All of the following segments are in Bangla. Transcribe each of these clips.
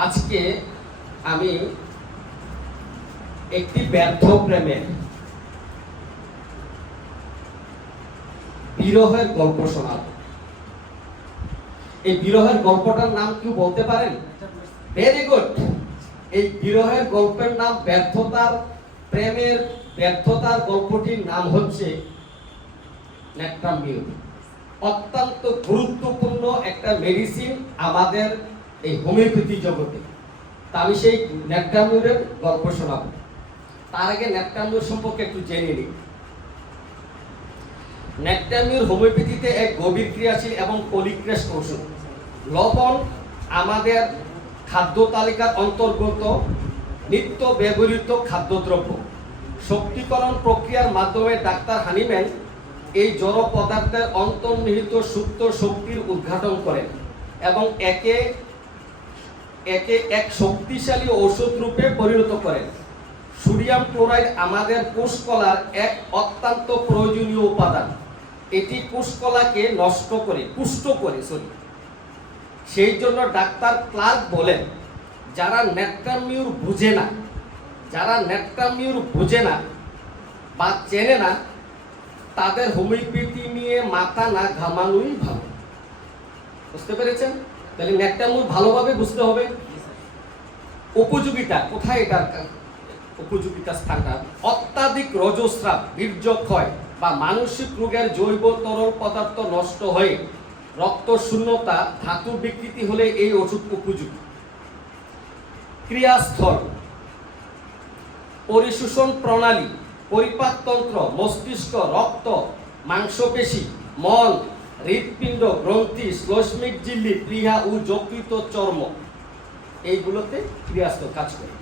আজকে আমি একটি ব্যর্থ প্রেমের বিরহের গল্প শোনাব। এই বিরহের গল্পটার নাম কি বলতে পারেন? Very good. এই বিরহের গল্পের নাম প্রেমের ব্যর্থতার গল্পটির নাম হচ্ছে ন্যাট্রামিউর। অত্যন্ত গুরুত্বপূর্ণ একটা মেডিসিন আমাদের এই হোমিওপ্যাথি জগতে। তা আমি সেই ন্যাট্রামিউরের গল্প শোনাবো। তার আগে ন্যাট্রামিউর সম্পর্কে একটু জেনে নিই। ন্যাট্রামিউর হোমিওপ্যাথিতে এক গভীর ক্রিয়াশীল এবং পলিক্রেশ কৌশল। লবণ আমাদের খাদ্য তালিকার অন্তর্গত নিত্য ব্যবহৃত খাদ্যদ্রব্য। শক্তিকরণ প্রক্রিয়ার মাধ্যমে ডাক্তার হানিম্যান এই জড় পদার্থের অন্তর্নিহিত সুপ্ত শক্তির উদ্ঘাটন করেন এবং একে এক শক্তিশালী ঔষধ রূপে পরিণত করেন। সোডিয়াম ক্লোরাইড আমাদের কোষকলার এক অত্যন্ত প্রয়োজনীয় উপাদান। এটি কোষকলাকে পুষ্ট করে। সেই জন্য ডাক্তার ক্লার্ক বলেন, যারা ন্যাট্রামিউর বুঝে না বা চেনে না, তাদের হোমিওপ্যাথি নিয়ে মাথা না ঘামানোই ভালো। বুঝতে পেরেছেন? তাহলে ন্যাট্রামিউর ভালোভাবে বুঝতে হবে। উপযোগিতা কোথায়? এটার উপযোগিতা স্থানটা অত্যাধিক রজস্রাব, বীর্যক্ষয় বা মানসিক রোগের জৈব তরল পদার্থ নষ্ট হয়ে রক্ত শূন্যতা, ধাতু বিকৃতি হলে এই ওষুধ উপযোগী। ক্রিয়াস্থল পরিশোষণ প্রণালী, পরিপাকতন্ত্র, মস্তিষ্ক, রক্ত, মাংসপেশি, মল, হৃৎপিণ্ড, গ্রন্থি, শ্লেষ্মিক ঝিল্লি, প্লীহা ও যকৃত, চর্ম, এইগুলোতে ক্রিয়াস্থল কাজ করে।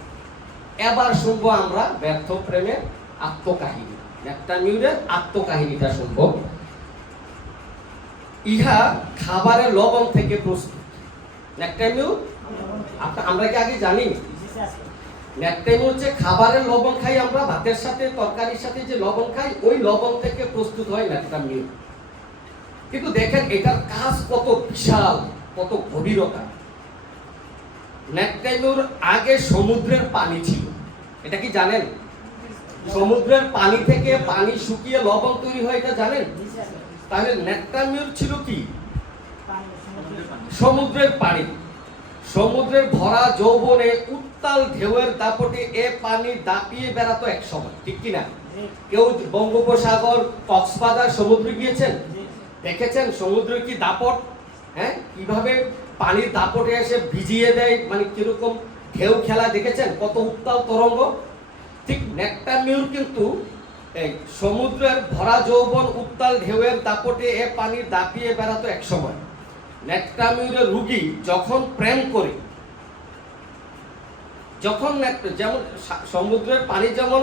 এবার শুনবো আমরা ব্যর্থ প্রেমের আত্মকাহিনী। ন্যাট্রামিউরের আত্মকাহিনীটা শুনবো। ইহা খাবারের লবণ থেকে প্রস্তুত। ন্যাট্রামিউর আমরা কি আগে জানি? ন্যাট্রামিউর হচ্ছে খাবারের লবণ খাই আমরা, ভাতের সাথে তরকারির সাথে যে লবণ খাই, ওই লবণ থেকে প্রস্তুত হয় ন্যাট্রামিউর। কিন্তু দেখেন এটার কাজ কত বিশাল, কত গভীরতা। ন্যাট্রামিউর আগে সমুদ্রের পানি ছিল। এটা কি জানেন? সমুদ্রের পানি থেকে পানি শুকিয়ে লবণ তৈরি হয়, এটা জানেন? তাহলে ন্যাট্রামিউর ছিল কি? সমুদ্রের পানি। সমুদ্রের ভরা যৌবনে উত্তাল ঢেউয়ের দাপটে এ পানি দাপিয়ে বেড়াতো এক সময়, ঠিক কিনা? কেউ বঙ্গোপসাগর, কক্সবাজার সমুদ্রে গিয়েছেন? দেখেছেন সমুদ্রের কি দাপট? হ্যাঁ, কিভাবে পানির দাপটে এসে ভিজিয়ে দেয়, মানে কিরকম ঢেউ খেলা দেখেছেন? কত উত্তাল তরঙ্গ। ঠিক ন্যাট্রামিউর কিন্তু এই সমুদ্রের ভরা যৌবন উত্তাল ঢেউয়ের দাপটে এ পানির দাপিয়ে বেড়াতো এক সময়। ন্যাট্রামিউরের রোগী যখন প্রেম করে, যেমন সমুদ্রের পানি যেমন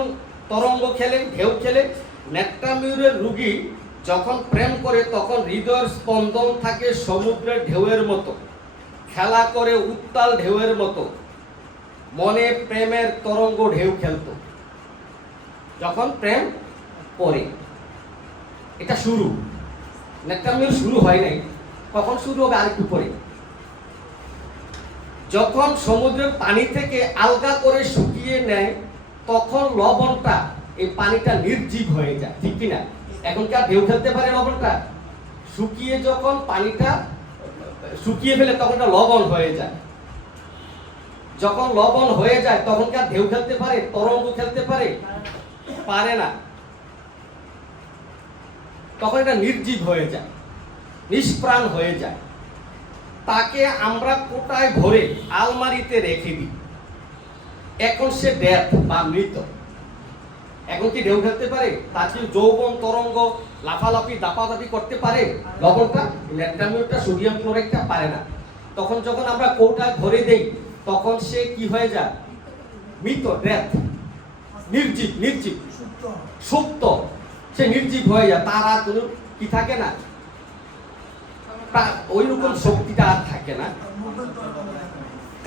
তরঙ্গ খেলে, ঢেউ খেলে, ন্যাট্রামিউরের রোগী যখন প্রেম করে তখন হৃদয়ের স্পন্দন থাকে সমুদ্রের ঢেউয়ের মতো, খেলা করে উত্তাল ঢেউয়ের মতো। মনে প্রেমের তরঙ্গ ঢেউ খেলতো যখন প্রেম করে। এটা শুরু। ন্যাট্রামিউর শুরু হয় নাই, কখন শুরু হবে? আরেকটু পরে। যখন সমুদ্রের পানি থেকে আলগা করে শুকিয়ে নেয়, তখন লবণটা, এই পানিটা নির্জীব হয়ে যায়, ঠিক কিনা? এখন কি আর ঢেউ খেলতে পারে লবণটা? শুকিয়ে যখন পানিটা শুকিয়ে ফেলে তখন এটা লবণ হয়ে যায়। যখন লবণ হয়ে যায় তখন কি আর ঢেউ খেলতে পারে, তরঙ্গ খেলতে পারে? পারে না। তখন এটা নির্জীব হয়ে যায়, নিষ্প্রাণ হয়ে যায়। তাকে আমরা কোটায় ভরে আলমারিতে রেখে দিই। এখন সে ডেথ বা মৃত। এখন কি ঢেউ খেলতে পারে? তার কি যৌবন তরঙ্গ লাফালাফি দাপাদাপি করতে পারে? লবণটা, ন্যাট্রামিউরটা, সোডিয়াম ক্লোরাইডটা পারে না। তখন যখন আমরা কৌটায় ভরে দেই তখন সে কি হয়ে যায়? মৃত, ডেথ, নির্জীব, সুপ্ত। সে নির্জীব হয়ে যায়, তার আর কোনো কি থাকে না, ওই রকম শক্তিটা আর থাকে না।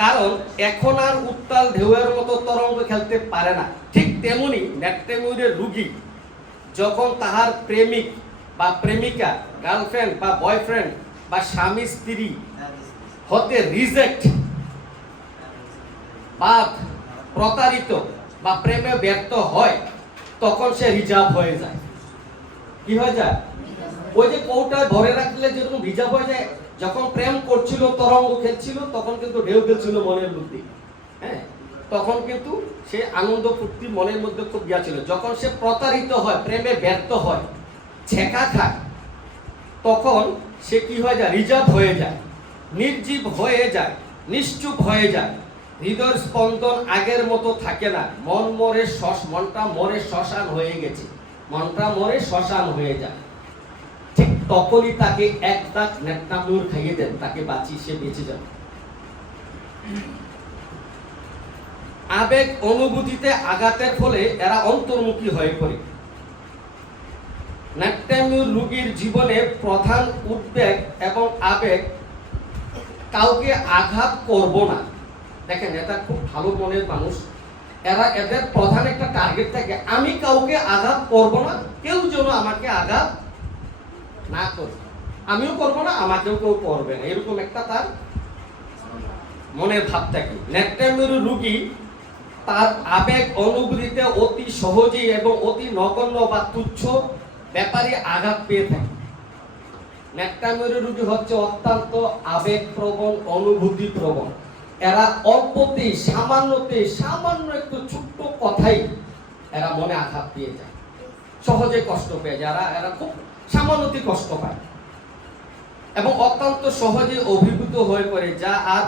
কারণ এখন আর উত্তাল ঢেউয়ের মতো তরঙ্গ খেলতে পারে না। ঠিক তেমনি ন্যাট্রামিউরের রোগী যখন তাহার প্রেমিক বা প্রেমিকা, গার্লফ্রেন্ড বা বয়ফ্রেন্ড বা স্বামী স্ত্রী হতে রিজেক্ট বাদ, প্রতারিত বা প্রেমে ব্যর্থ হয়, তখন সে রিজার্ভ হয়ে যায়। কি হয়ে যায়? ওই যে কৌটায় ভরে রাখলে যেরকম রিজার্ভ হয়ে যায়, যখন প্রেম করছিল, তরঙ্গ খেলছিল, তখন কিন্তু ঢেউ খেলছিল মনের মধ্যে। হ্যাঁ, তখন কিন্তু সে আনন্দ ফুর্তি মনের মধ্যে খুব ইয়া ছিল। যখন সে প্রতারিত হয়, প্রেমে ব্যর্থ হয়, ছেঁকা খায়, তখন সে কি হয়ে যায়? রিজার্ভ হয়ে যায়, নির্জীব হয়ে যায়, নিশ্চুপ হয়ে যায়। হৃদয়ের স্পন্দন আগের মতো থাকে না। মনটা মরে শ্মশান হয়ে গেছে, মনটা মরে শ্মশান হয়ে যায়। ঠিক তখনই তাকে এক দাগ নেটনামুর খাইয়ে দেন, তাকে বাঁচিয়ে সে বেঁচে যাবে। আবেগ অনুভূতিতে আঘাতের ফলে এরা অন্তর্মুখী হয়ে পড়ে। ন্যাট্যামিউর রোগীর জীবনে প্রধান উদ্বেগ এবং আবেগ কাউকে আঘাত করব না। দেখেন, এটা খুব ভালো মনের মানুষ। এদের প্রধান একটা টার্গেট থাকে, আমি কাউকে আঘাত করব না, কেউ যেন আমাকে আঘাত না করে, আমিও করব না, আমাকেও কেউ করবে না, এরকম একটা তার মনের ভাব থাকে। ন্যাট্যামিউর রোগী তার আবেগ অনুভূতিতে অতি সহজেই এবং অতি নগণ্য বা তুচ্ছ ব্যাপারে আঘাত পেয়ে থাকে। ন্যাট্যামিউর রোগী হচ্ছে অত্যন্ত আবেগ প্রবণ, অনুভূতি প্রবণ। এরা অল্পতে, সামান্য একটু ছোট্ট কথাই এরা মনে আঘাত পেয়ে যায়, সহজে কষ্ট পেয়ে যায়। এরা খুব সামান্যতেই কষ্ট পায় এবং অত্যন্ত সহজে অভিভূত হয়ে পড়ে, যা তার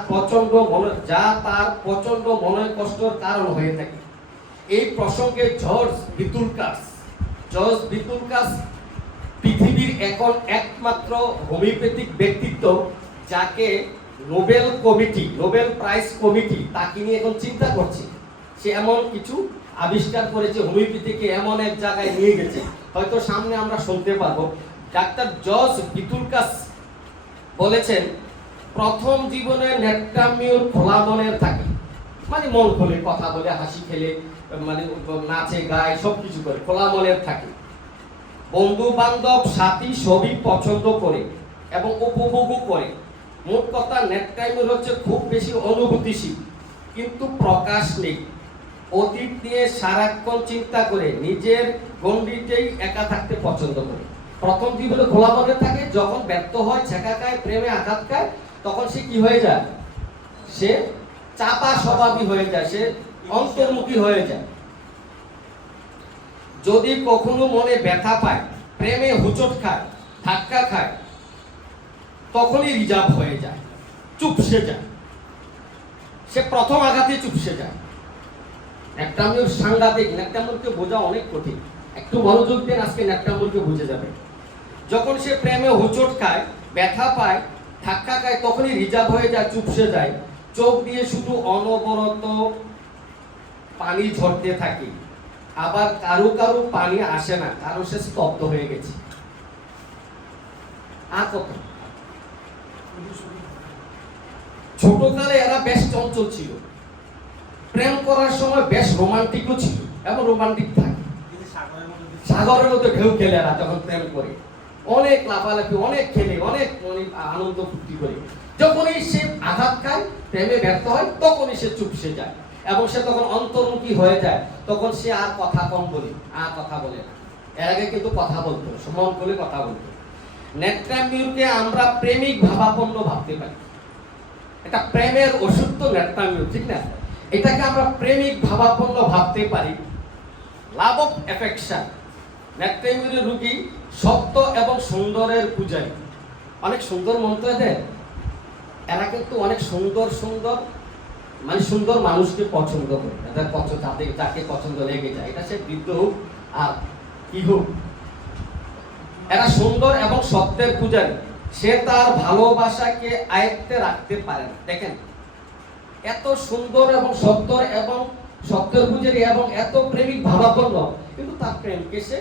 প্রচন্ড মনের কষ্টের কারণ হয়ে থাকে। এই প্রসঙ্গে জর্জ ভিতুলকাস পৃথিবীর এখন একমাত্র হোমিওপ্যাথিক ব্যক্তিত্ব, যাকে নোবেল প্রাইজ কমিটি তাকে নিয়ে এখন চিন্তা করছে। সে এমন কিছু আবিষ্কার করেছে, হোমিওপ্যাথিকে এমন এক জায়গায় নিয়ে গেছে, হয়তো সামনে আমরা শুনতে পারবো। ডাক্তার জর্জ ভিতুলকাস বলেছেন, প্রথম জীবনে ন্যাট্যামিউর খোলা মনের থাকে, মানে মন খুলে কথা বলে, হাসি খেলে, মানে নাচে গায়, সবকিছু করে খোলা মনের থাকে। বন্ধু বান্ধব সাথী সবই পছন্দ করে এবং উপভোগও করে। মোট কথা, ন্যাট্যামিউর হচ্ছে খুব বেশি অনুভূতিশীল, কিন্তু প্রকাশ নেই। অতীত নিয়ে সারাক্ষণ চিন্তা করে নিজের গণ্ডিতেই একা থাকতে পছন্দ করে। প্রথম জীবনে খোলা মনে থাকে, যখন ব্যর্থ হয়, ছেঁকা খায়, প্রেমে আঘাত খায়, তখন সে কি হয়ে যায়? সে চাপা স্বভাবী হয়ে যায়, সে অন্তর্মুখী হয়ে যায়। যদি কখনো মনে ব্যথা পায়, প্রেমে হুচট খায়, ধাক্কা খায়, তখনই রিজার্ভ হয়ে যায়, চুপসে যায়। সে প্রথম আঘাতে চুপসে যায়। ন্যাট্যামিউর সাংঘাতিক। ন্যাট্যামিউরকে বোঝা অনেক কঠিন, একটু মনোযোগ দেন, আজকে ন্যাট্যামিউরকে বুঝে যাবে। যখন সে প্রেমে হুচট খায়, ব্যথা পায়, ধাক্কা খায়, তখনই রিজার্ভ হয়ে যায়, চুপসে যায়। চোখ দিয়ে শুধু অনবরত পানি ঝরতে থাকে, আবার কারো পানি আসে না, কারো সে স্তব্ধ হয়ে গেছে। আর কত? ছোটকালে এরা বেশ চঞ্চল ছিল, প্রেম করার সময় বেশ রোমান্টিকও ছিল এবং রোমান্টিক থাকে। সাগরের মতো ঢেউ খেলে এরা যখন প্রেম করে, অনেক লাফালাফি, অনেক খেলে, অনেক আনন্দ ফুর্তি করে। যখনই সে আঘাত খায়, প্রেমে ব্যর্থ হয়, তখনই সে চুপসে যায় এবং সে তখন অন্তর্মুখী হয়ে যায়। তখন সে আর কথা কম বলে, আর কথা বলে না। এর আগে কিন্তু কথা বলতো, মন খুলে কথা বলতো। ন্যাট্যামিউরকে আমরা প্রেমিক ভাবাপন্ন ভাবতে পারি। এটা প্রেমের ওষুধ তো ন্যাট্যামিউর, ঠিক না? এটাকে আমরা প্রেমিক ভাবাপন্ন ভাবতে পারি। Love of affection. ন্যাট্যামিউরের রোগী সত্য এবং সুন্দরের পূজারী। অনেক সুন্দর মন্ত্র দেয় এরা, কিন্তু অনেক সুন্দর মানে সুন্দর মানুষকে পছন্দ করে। এদের যাকে পছন্দ লেগে যায়, এটা সে বৃদ্ধ হোক আর কি হোক, এরা সুন্দর এবং সত্যের পূজারী। সে তার ভালোবাসাকে আয়ত্তে রাখতে পারে না। দেখেন, এত সুন্দর এবং সত্যের পূজারী এবং এত প্রেমিক ভাবাপন্ন, কিন্তু তার প্রেমকে সে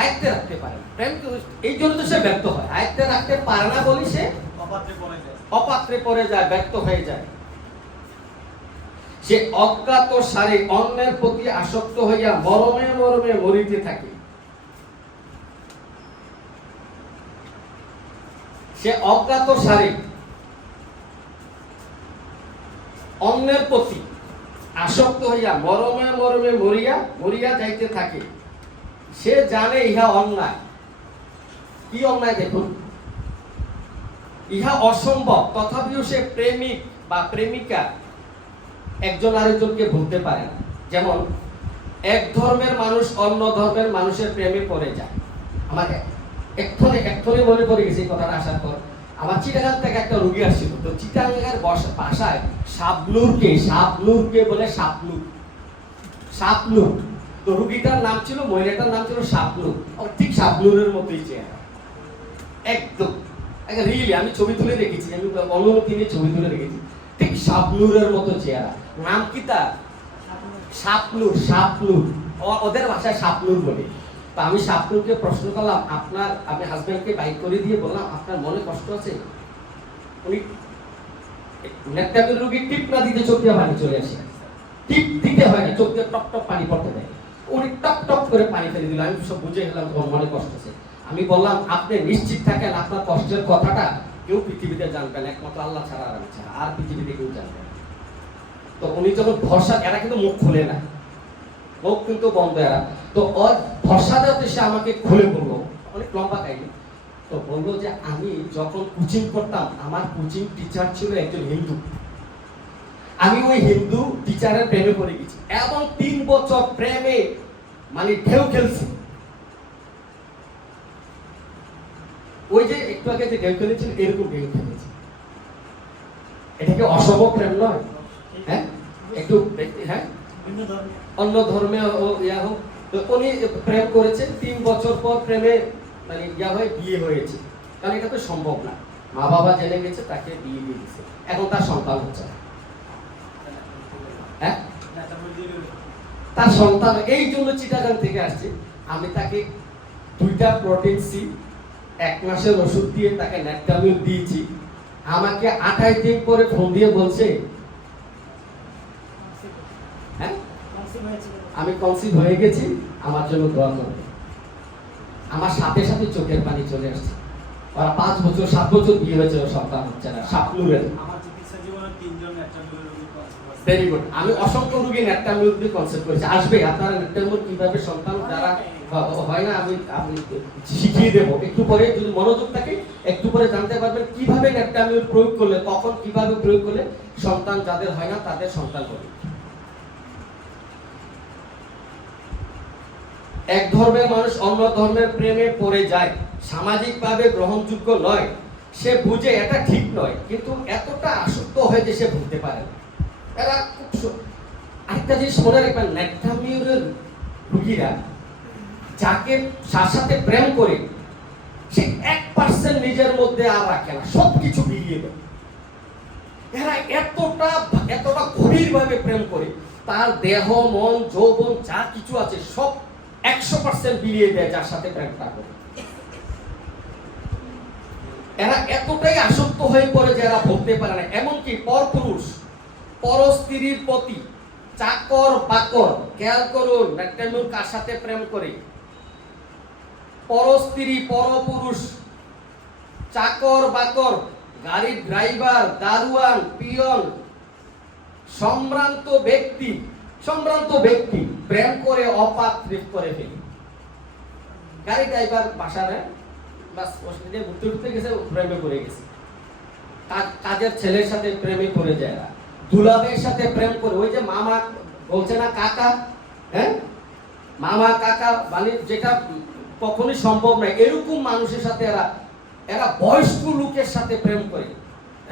আয়ত্তে রাখতে পারে না। প্রেমকে এই জন্য তো সে ব্যর্থ হয়, আয়ত্তে রাখতে পারে না বলি সে অপাত্রে পড়ে যায়, ব্যর্থ হয়ে যায়। সে অজ্ঞাত সারে অন্যের প্রতি আসক্ত হইয়া মরমে মরমে মরিতে থাকে। সে অজ্ঞাত সারে অন্যের প্রতি আসক্ত হইয়া মরমে মরমে মরিয়া মরিয়া যাইতে থাকে। সে জানে ইহা অন্যায়। কি অন্যায় দেখুন, ইহা অসম্ভব, তথাপিও সে প্রেমিক বা প্রেমিকা একজন আরেকজনকে ভুলতে পারে না। যেমন এক ধর্মের মানুষ অন্য ধর্মের মানুষের প্রেমে পড়ে যায়। আমাকে এক্ষণে মনে পড়ে গেছে কথাটা আসার পর। আমার চিটাগাং থেকে একটা রুগী আসছিল, তো চিটাগাংয়ের ভাষায় সাপনুরকে বলে সাপনুর। তো রুগীটার নাম ছিল, মহিলাটার নাম ছিল সাপনুর। ঠিক সাপনুরের মতোই চেহারা, একদম রিয়েলি। আমি ছবি তুলে রেখেছি, আমি অনুমতি নিয়ে ছবি তুলে রেখেছি। ঠিক সাপনুরের মতো চেহারা। নাম কি তার? সাপনুর। ওদের ভাষায় সাপনুর বলে। তো আমি সাপনুরকে প্রশ্ন করলাম, আমি হাজবেন্ডকে বাইক করে দিয়ে বললাম, আপনার মনে কষ্ট আছে? উনি নেকটামির রোগী টিপ না দিতে চোখ দিয়ে পানি চলে আসে। টিপ দিতে হয় না, চোখ দিয়ে টপ টপ পানি পড়তে দেয়। উনি টপ টপ করে পানি ফেলে দিল। আমি সব বুঝে গেলাম তোমার মনে কষ্ট আছে। আমি বললাম, আপনি নিশ্চিত থাকেন আপনার কষ্টের কথাটা কেউ পৃথিবীতে জানবেন, একমাত্র আল্লাহ ছাড়া আর আমি ছাড়া, আর পৃথিবীতে কেউ জানবে না। তো উনি যখন ভরসা, এরা কিন্তু মুখ খুলে না, মুখ কিন্তু বন্ধ এরা। তো ওর ভরসা দেওয়াতে সে আমাকে খুলে বললো, অনেক লম্বা কাহিনী। তো বললো যে আমি যখন কোচিং করতাম, আমার কোচিং টিচার ছিল একজন হিন্দু। আমি ওই হিন্দু টিচারের প্রেমে পড়ে গেছি এবং 3 বছর প্রেমে মানে ঢেউ খেলছি। ওই যে একটু আগে যে ঢেউ খেলেছিল, এরকম ঢেউ খেলেছি। এটা কি অসম্ভব প্রেম নয়? হ্যাঁ, একটু হ্যাঁ, অন্য ধর্মে ইয়া হোক। তো উনি প্রেম করেছে, 3 বছর পর প্রেমে মানে ইয়া হয়ে বিয়ে হয়েছে। কারণ এটা তো সম্ভব না, মা বাবা জেনে গেছে, তাকে বিয়ে দিয়ে দিয়েছে, এখন তার সন্তান হচ্ছে না। হ্যাঁ, তার সন্তান এই জন্য চিটাগাং থেকে আসছে। আমি তাকে 2টা প্রোটিন সি, 1 মাসের ওষুধ দিয়ে তাকে ন্যাট্রামিল দিয়েছি। আমাকে 28 দিন পরে ফোন দিয়ে বলছে, হ্যাঁ আমি কনসিভ হয়ে গেছি, আমার জন্য দোয়া করবে। আমার সাথে সাথে চোখের পানি চলে আসছে। ওরা 5 বছর 7 বছর বিয়ে হয়েছে, ওর সন্তান হচ্ছে না। সাপনুরের আমার চিকিৎসা জীবনে 3 জন ন্যাট্রামিল রোগী কনসিভ। Very good. আমি অসংখ্য রোগী ন্যাট্রামিল দিয়ে কনসেপ্ট করেছি। আসবে আপনারা ন্যাট্রামিল কিভাবে সন্তান যারা হয় না, আমি শিখিয়ে দেব। একটু পরে যদি মনোযোগ থাকে, একটু পরে জানতে পারবেন কিভাবে ন্যাট্রামিল প্রয়োগ করলে, কখন কিভাবে প্রয়োগ করলে সন্তান যাদের হয় না তাদের সন্তান হবে। এক ধর্মের মানুষ অন্য ধর্মের প্রেমে পড়ে যায়, সামাজিকভাবে গ্রহণযোগ্য নয়। সে বুঝে এটা ঠিক নয়, কিন্তু এতটা আসক্ত হয় যে সে বুঝতে পারে না। এরা খুব আরেকটা জিনিস মনে রাখবেন, ন্যাট্রামিউরের রোগীরা যাকে সাথে প্রেম করে, সে 1% নিজের মধ্যে আর রাখে না, সবকিছু বিলিয়ে দেয়। এরা এতটা গভীরভাবে প্রেম করে, তার দেহ মন যৌবন যা কিছু আছে সব 100% বিলিয়ে দেয় যার সাথে প্রেমটা করে। এরা এতটাই আসক্ত হয়ে পড়ে যে এরা বলতে পারে না। এমনকি পরপুরুষ পর স্ত্রীর প্রতি চাকর বাকর, খেয়াল করুন ন্যাট্রামিল কার সাথে প্রেম করে? পর স্ত্রী, পরপুরুষ, চাকর বাকর, গাড়ির ড্রাইভার, দারোয়ান, পিয়ন, সম্ভ্রান্ত ব্যক্তি প্রেম করে অপাত্রে করে ফেলে। গাড়ি ড্রাইভার বাসারে বাস অসুবিধে ঘুরতে গেছে, প্রেমে পড়ে গেছে। কাজের ছেলের সাথে প্রেমে পড়ে যায় না, দুলাভের সাথে প্রেম করে। ওই যে মামা বলছে না কাকা, হ্যাঁ মামা কাকা, মানে যেটা কখনোই সম্ভব নয়, এরকম মানুষের সাথে এরা বয়স্ক লোকের সাথে প্রেম করে,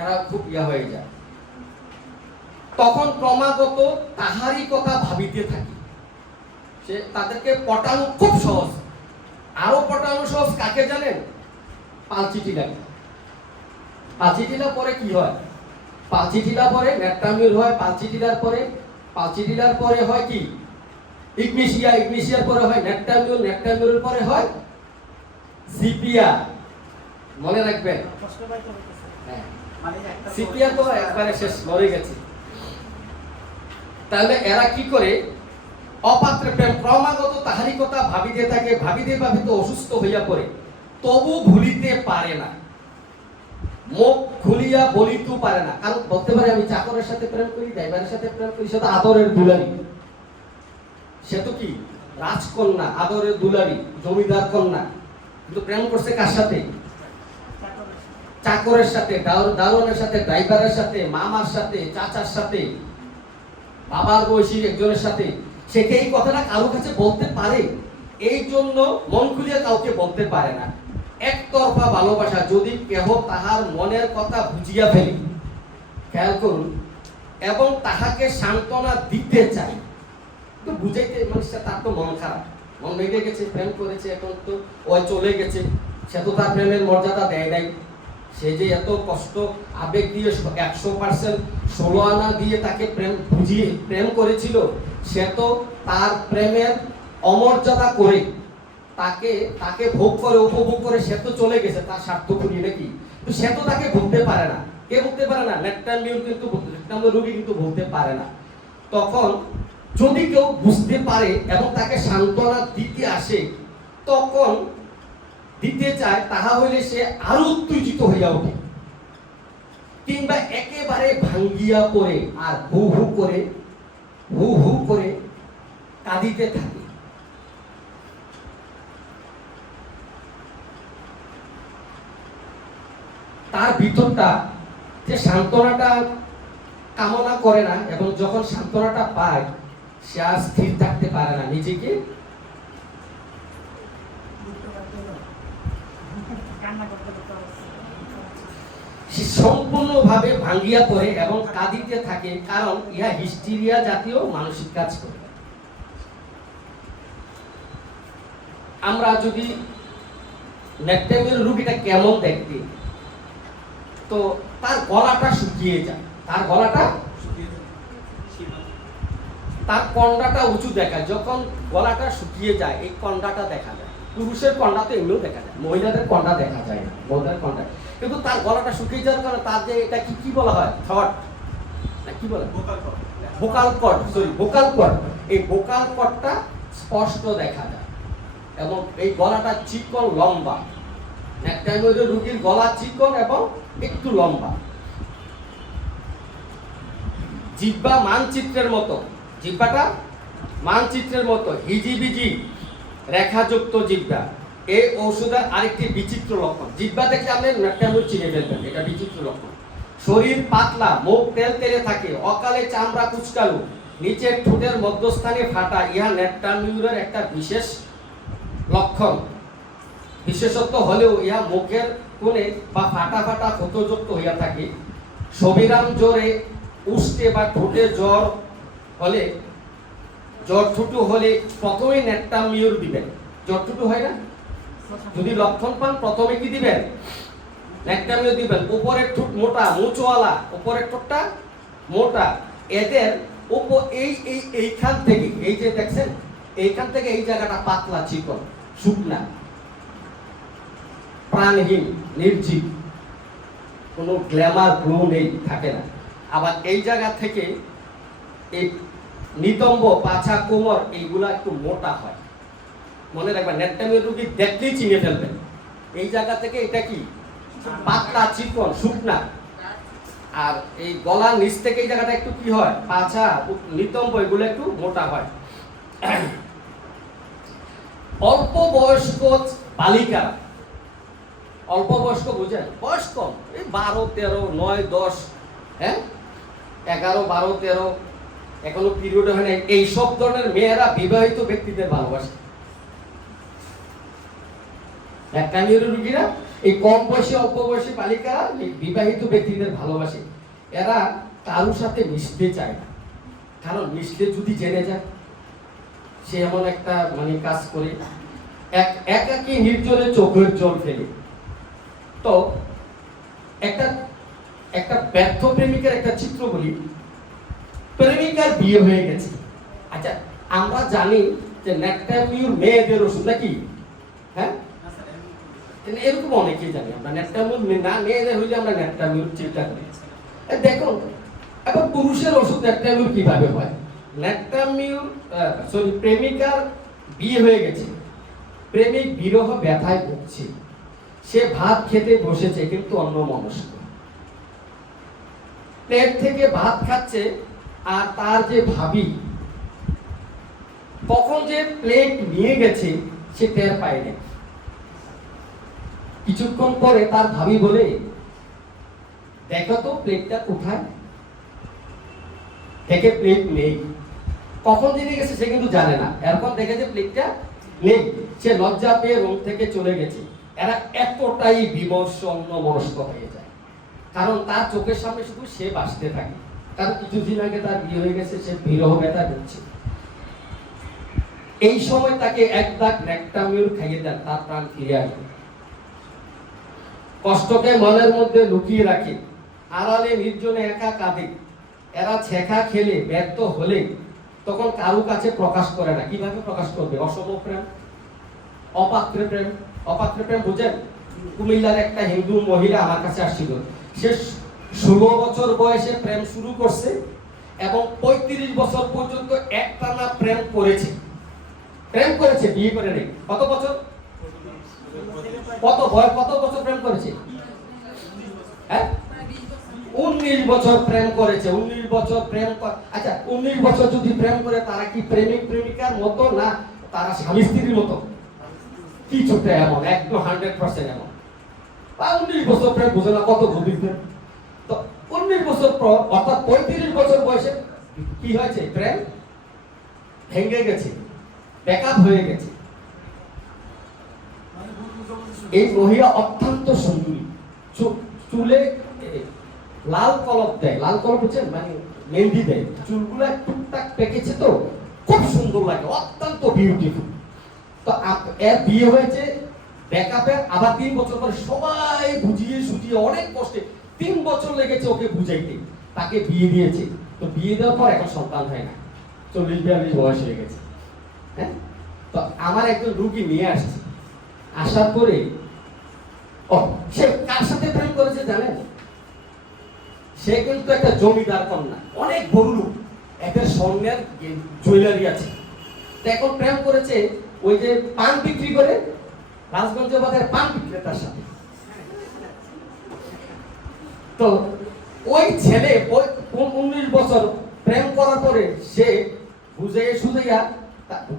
এরা খুব ইয়া হয়ে যায়। তখন ক্রমাগত তাহারই কথা ভাবিতে থাকি। সে তাদেরকে পটানো খুব সহজ। আরো পটানো সহজ কাকে জানেন? পালচিটিলা। পালচিটিলা পরে কি হয়? পালচিটিলা পরে ন্যাট্রামিল হয়, পালচিটিলার পরে হয় কি ইগনিশিয়ার পরে হয় ন্যাট্রামিলের পরে হয় সিপিয়া। মনে রাখবেন, হ্যাঁ সিপিয়া তো একবারে শেষ, মরে গেছে। তাহলে এরা কি করে? অপাত্রে প্রেম, ক্রমাগত তাহারি কথা ভাবিতে থাকে, ভাবিতে অসুস্থ হইয়া পড়ে, তবু ভুলিতে পারে না। মুখ খুলিয়া বলিতে পারে না, কারণ বলতে পারে আমি চাকরের সাথে প্রেম করি, ড্রাইভারের সাথে প্রেম করি, সে তো আদরের দুলারি, সে তো কি রাজকন্যা, আদরের দুলারি, জমিদার কন্যা, কিন্তু প্রেম করছে কার সাথে? চাকরের সাথে, দারোয়ানের সাথে, ড্রাইভারের সাথে, মামার সাথে, চাচার সাথে, বাবার বয়সী একজনের সাথে। সে কি এই কথাটা কারো কাছে বলতে পারে? এই জন্য মন খুলিয়া কাউকে বলতে পারে না। একতরফা ভালোবাসা, যদি কেহ তাহার মনের কথা বুঝিয়া ফেলি, খেয়াল করুন, এবং তাহাকে সান্ত্বনা দিতে চাই, তো বুঝাইতে মানুষটা, তার তো মন খারাপ, মন ভেঙে গেছে, প্রেম করেছে, এখন তো ওই চলে গেছে, সে তো তার প্রেমের মর্যাদা দেয় নাই, সে যে এত কষ্ট আবেগ দিয়ে 100% 16 আনা দিয়ে তাকে প্রেম বুঝিয়ে প্রেম করেছিল, সে তো তার প্রেমের অমর্যাদা করে তাকে ভোগ করে উপভোগ করে সে তো চলে গেছে তার স্বার্থ পুরিয়ে নাকি, তো সে তো তাকে ভুলতে পারে না। কে ভুলতে পারে না? ন্যাট্রামিউর কিন্তু রোগী কিন্তু ভুলতে পারে না। তখন যদি কেউ বুঝতে পারে এবং তাকে সান্ত্বনা দিতে আসে, তখন দিতে চায়, তাহা হইলে সে আরো উত্তেজিত হইয়া ওঠে, কিংবা একেবারে ভাঙ্গিয়া পড়ে আর হু হু করে কাঁদিতে থাকে। তার ভিতরটা যে সান্ত্বনাটা কামনা করে না, এবং যখন সান্ত্বনাটা পায় সে আর স্থির থাকতে পারে না, নিজেকে সে সম্পূর্ণভাবে ভাঙ্গিয়া পড়ে এবং কাঁদিতে থাকে, কারণ ইহা হিস্টেরিয়া জাতীয় মানসিক কাজ করে। আমরা যদি ন্যাট্রামিউর রোগীটা কেমন দেখতে, তো তার গলাটা শুকিয়ে যায়, তার কন্ডাটা উঁচু দেখায়। যখন গলাটা শুকিয়ে যায়, এই কন্ডাটা দেখা যায়। পুরুষের কন্ডা তো এমনিও দেখা যায়, মহিলাদের কন্ডা দেখা যায় না, মহিলাদের কন্ডা, কিন্তু তার গলাটা শুকিয়ে যাওয়ার কারণে তার যে এটা কি বলা হয়, থ্রট না কি বলে, ভোকাল কর্ড, এই ভোকাল কর্ডটা স্পষ্ট দেখা যায়, এবং এই গলাটা চিকন লম্বা। ন্যাট্রামিউর রোগীর গলা চিকন এবং একটু লম্বা। জিহ্বা মানচিত্রের মতো, জিহ্বাটা মানচিত্রের মতো হিজিবিজি রেখাযুক্ত জিহ্বা। এই ঔষধের আরেকটি বিচিত্র লক্ষণ, জিহ্বা দেখে আপনি ন্যাট্রামিউর চিনে ফেলবেন, এটা বিচিত্র লক্ষণ। শরীর পাতলা, মুখ তেলতেলে থাকে, অকালে চামড়া কুচকালো, নিচের ঠোঁটের মধ্যস্থানে ফাটা, ইহা ন্যাট্রামিউরের একটা বিশেষ লক্ষণ। বিশেষত্ব হলেও ইহা মুখের কোণে বা ফাটা ক্ষতযুক্ত হইয়া থাকে। সবিরাম জ্বরে, উষ্ঠে বা ঠোঁটে জ্বর ঠুটু হলে প্রথমে ন্যাট্রামিউর দিবেন। জ্বর ঠুটু হয় না, যদি লক্ষণ পান প্রথমে কি দিবেন? ন্যাট্রামিউর দিবেন। উপরের ঠোঁট মোটা, মুচওয়ালা, উপরের ঠোঁটটা মোটা, এদের এইখান থেকে, এই যে দেখছেন, এইখান থেকে এই জায়গাটা পাতলা, চিকন, শুকনা, প্রাণহীন, নির্জীব, কোনো গ্ল্যামার গ্লো নেই, থাকে না। আবার এই জায়গা থেকে এই নিতম্ব, পাছা, কোমর, এইগুলা একটু মোটা হয়। মনে রাখবেন, ন্যাট্রামিউর রোগী দেখলেই চিনে ফেলবেন, এই জায়গা থেকে এটা কি পাতলা, চিকন, শুকনা। আর এই গলার নিচ থেকে এই জায়গাটা একটু কি হয়, পাছা, নিতম্ব, এগুলো একটু মোটা হয়। অল্প বয়স্ক বালিকা, অল্প বয়স্ক বুঝেন, বয়স কম, এই 12, 13, 9, 10, 11, 12, 13, এখনো পিরিয়ড হয় না, এই সব ধরনের মেয়েরা বিবাহিত ব্যক্তিদের ভালোবাসে। ন্যাট্রামিউর রোগীরা, এই কম বয়সী, অল্প বয়সী বালিকা বিবাহিত ব্যক্তিদের ভালোবাসে। এরা কারোর সাথে মিশতে চায় না, কারণ মিশলে যদি জেনে যায়, সে এমন একটা কাজ করে, একাকী নির্জনে চোখের জল ফেলে। তো একটা ব্যর্থ প্রেমিকের একটা চিত্র বলি। প্রেমিকার বিয়ে হয়ে গেছে, আচ্ছা আমরা জানি যে ন্যাট্রামিউর মেয়েদের ওষুধ নাকি, হ্যাঁ, এরকম অনেকেই জানি আমরা। ন্যাট্রামিউর না মেয়েদের হইলে আমরা ন্যাট্রামিউর চিন্তা করি। দেখুন, এখন পুরুষের ওষুধ ন্যাট্রামিউর কিভাবে হয়? প্রেমিকার বিয়ে হয়ে গেছে, প্রেমিক বিরহ ব্যথায় ভুগছে, সে ভাত খেতে বসেছে কিন্তু অন্যমনস্ক। প্লেট থেকে ভাত খাচ্ছে, আর তার যে ভাবি কখন যে প্লেট নিয়ে গেছে সে টের পায় না। কিছুক্ষণ পরে তার ভাবি বলে, দেখো তো প্লেটটা কোথায়? দেখে প্লেট নেই। কখন জেনে গেছে সে কিন্তু জানে না। এরপর দেখে যে প্লেটটা নেই, সে লজ্জা পেয়ে রুম থেকে চলে গেছে। এরা এতটাই বিমর্ষ অন্যমনস্ক হয়ে যায়, কারণ তার চোখের সামনে শুধু সে বাঁচতে থাকে। কারণ কিছুদিন আগে তার বিয়ে হয়ে গেছে, সে বিরহ ব্যথা করছে। এই সময় তাকে এক দাগ ন্যাকটামিউর খাইয়ে দেন, তার প্রাণ ফিরে আসবে। কষ্টকে মনের মধ্যে লুকিয়ে রাখে, আড়ালে নির্জনে একা কাঁদে। এরা ছেঁকা খেলে ব্যর্থ হলে তখন কারো কাছে প্রকাশ করে না। কিভাবে প্রকাশ করবে? অসম প্রেম, অপাত্রে প্রেম। অপাত্রে প্রেম বুঝেন? কুমিল্লার একটা হিন্দু মহিলা আমার কাছে আসছিল। সে 16 বছর বয়সে প্রেম শুরু করছে এবং 35 বছর পর্যন্ত একটানা প্রেম করেছে। বিয়ে করে নেই। কত বছর প্রেম করেছে? হ্যাঁ, 19 বছর প্রেম করেছে। 19 বছর প্রেম আচ্ছা, 19 বছর যদি প্রেম করে, তারা কি প্রেমিক প্রেমিকার মতো, না তারা স্বামী স্ত্রীর মতো? কিছুটা এমন, একদম 100% এমন। 19 বছর প্রেম, বুঝে না কত গভীর প্রেম। তো 19 বছর পর, অর্থাৎ 35 বছর বয়সে কি হয়েছে? প্রেম ভেঙে গেছে, ব্যাকআপ হয়ে গেছে। এই মহিলা অত্যন্ত সুন্দরী, চুলে লাল কলপ দেয়। লাল কলপ হচ্ছে মানে মেহেন্দি দেয়, চুলগুলো টুকটাক পেকেছে, তো খুব সুন্দর লাগে, অত্যন্ত বিউটিফুল। তো এর বিয়ে হয়েছে ব্যাকআপে, আবার 3 বছর পরে সবাই বুঝিয়ে সুঝিয়ে অনেক কষ্টে 3 বছর লেগেছে ওকে বুঝাইতে, তাকে বিয়ে দিয়েছে। তো বিয়ে দেওয়ার পর এখন সন্তান হয় না, 40-42 বয়স হয়ে গেছে। হ্যাঁ, তো আমার একজন রুগী নিয়ে আসছে। আসার পরে সে কার সাথে প্রেম করেছে জানেন? সে কিন্তু একটা জমিদার কন্যা, অনেক বড় লোক, এদের স্বর্ণের জুয়েলারি আছে। তো এখন প্রেম করেছে ওই যে পান বিক্রি করে, রাজগঞ্জ বাজারে পান বিক্রেতার সাথে। তো ওই ছেলে 19 বছর প্রেম করার পরে সে বুঝে সুঝাইয়া,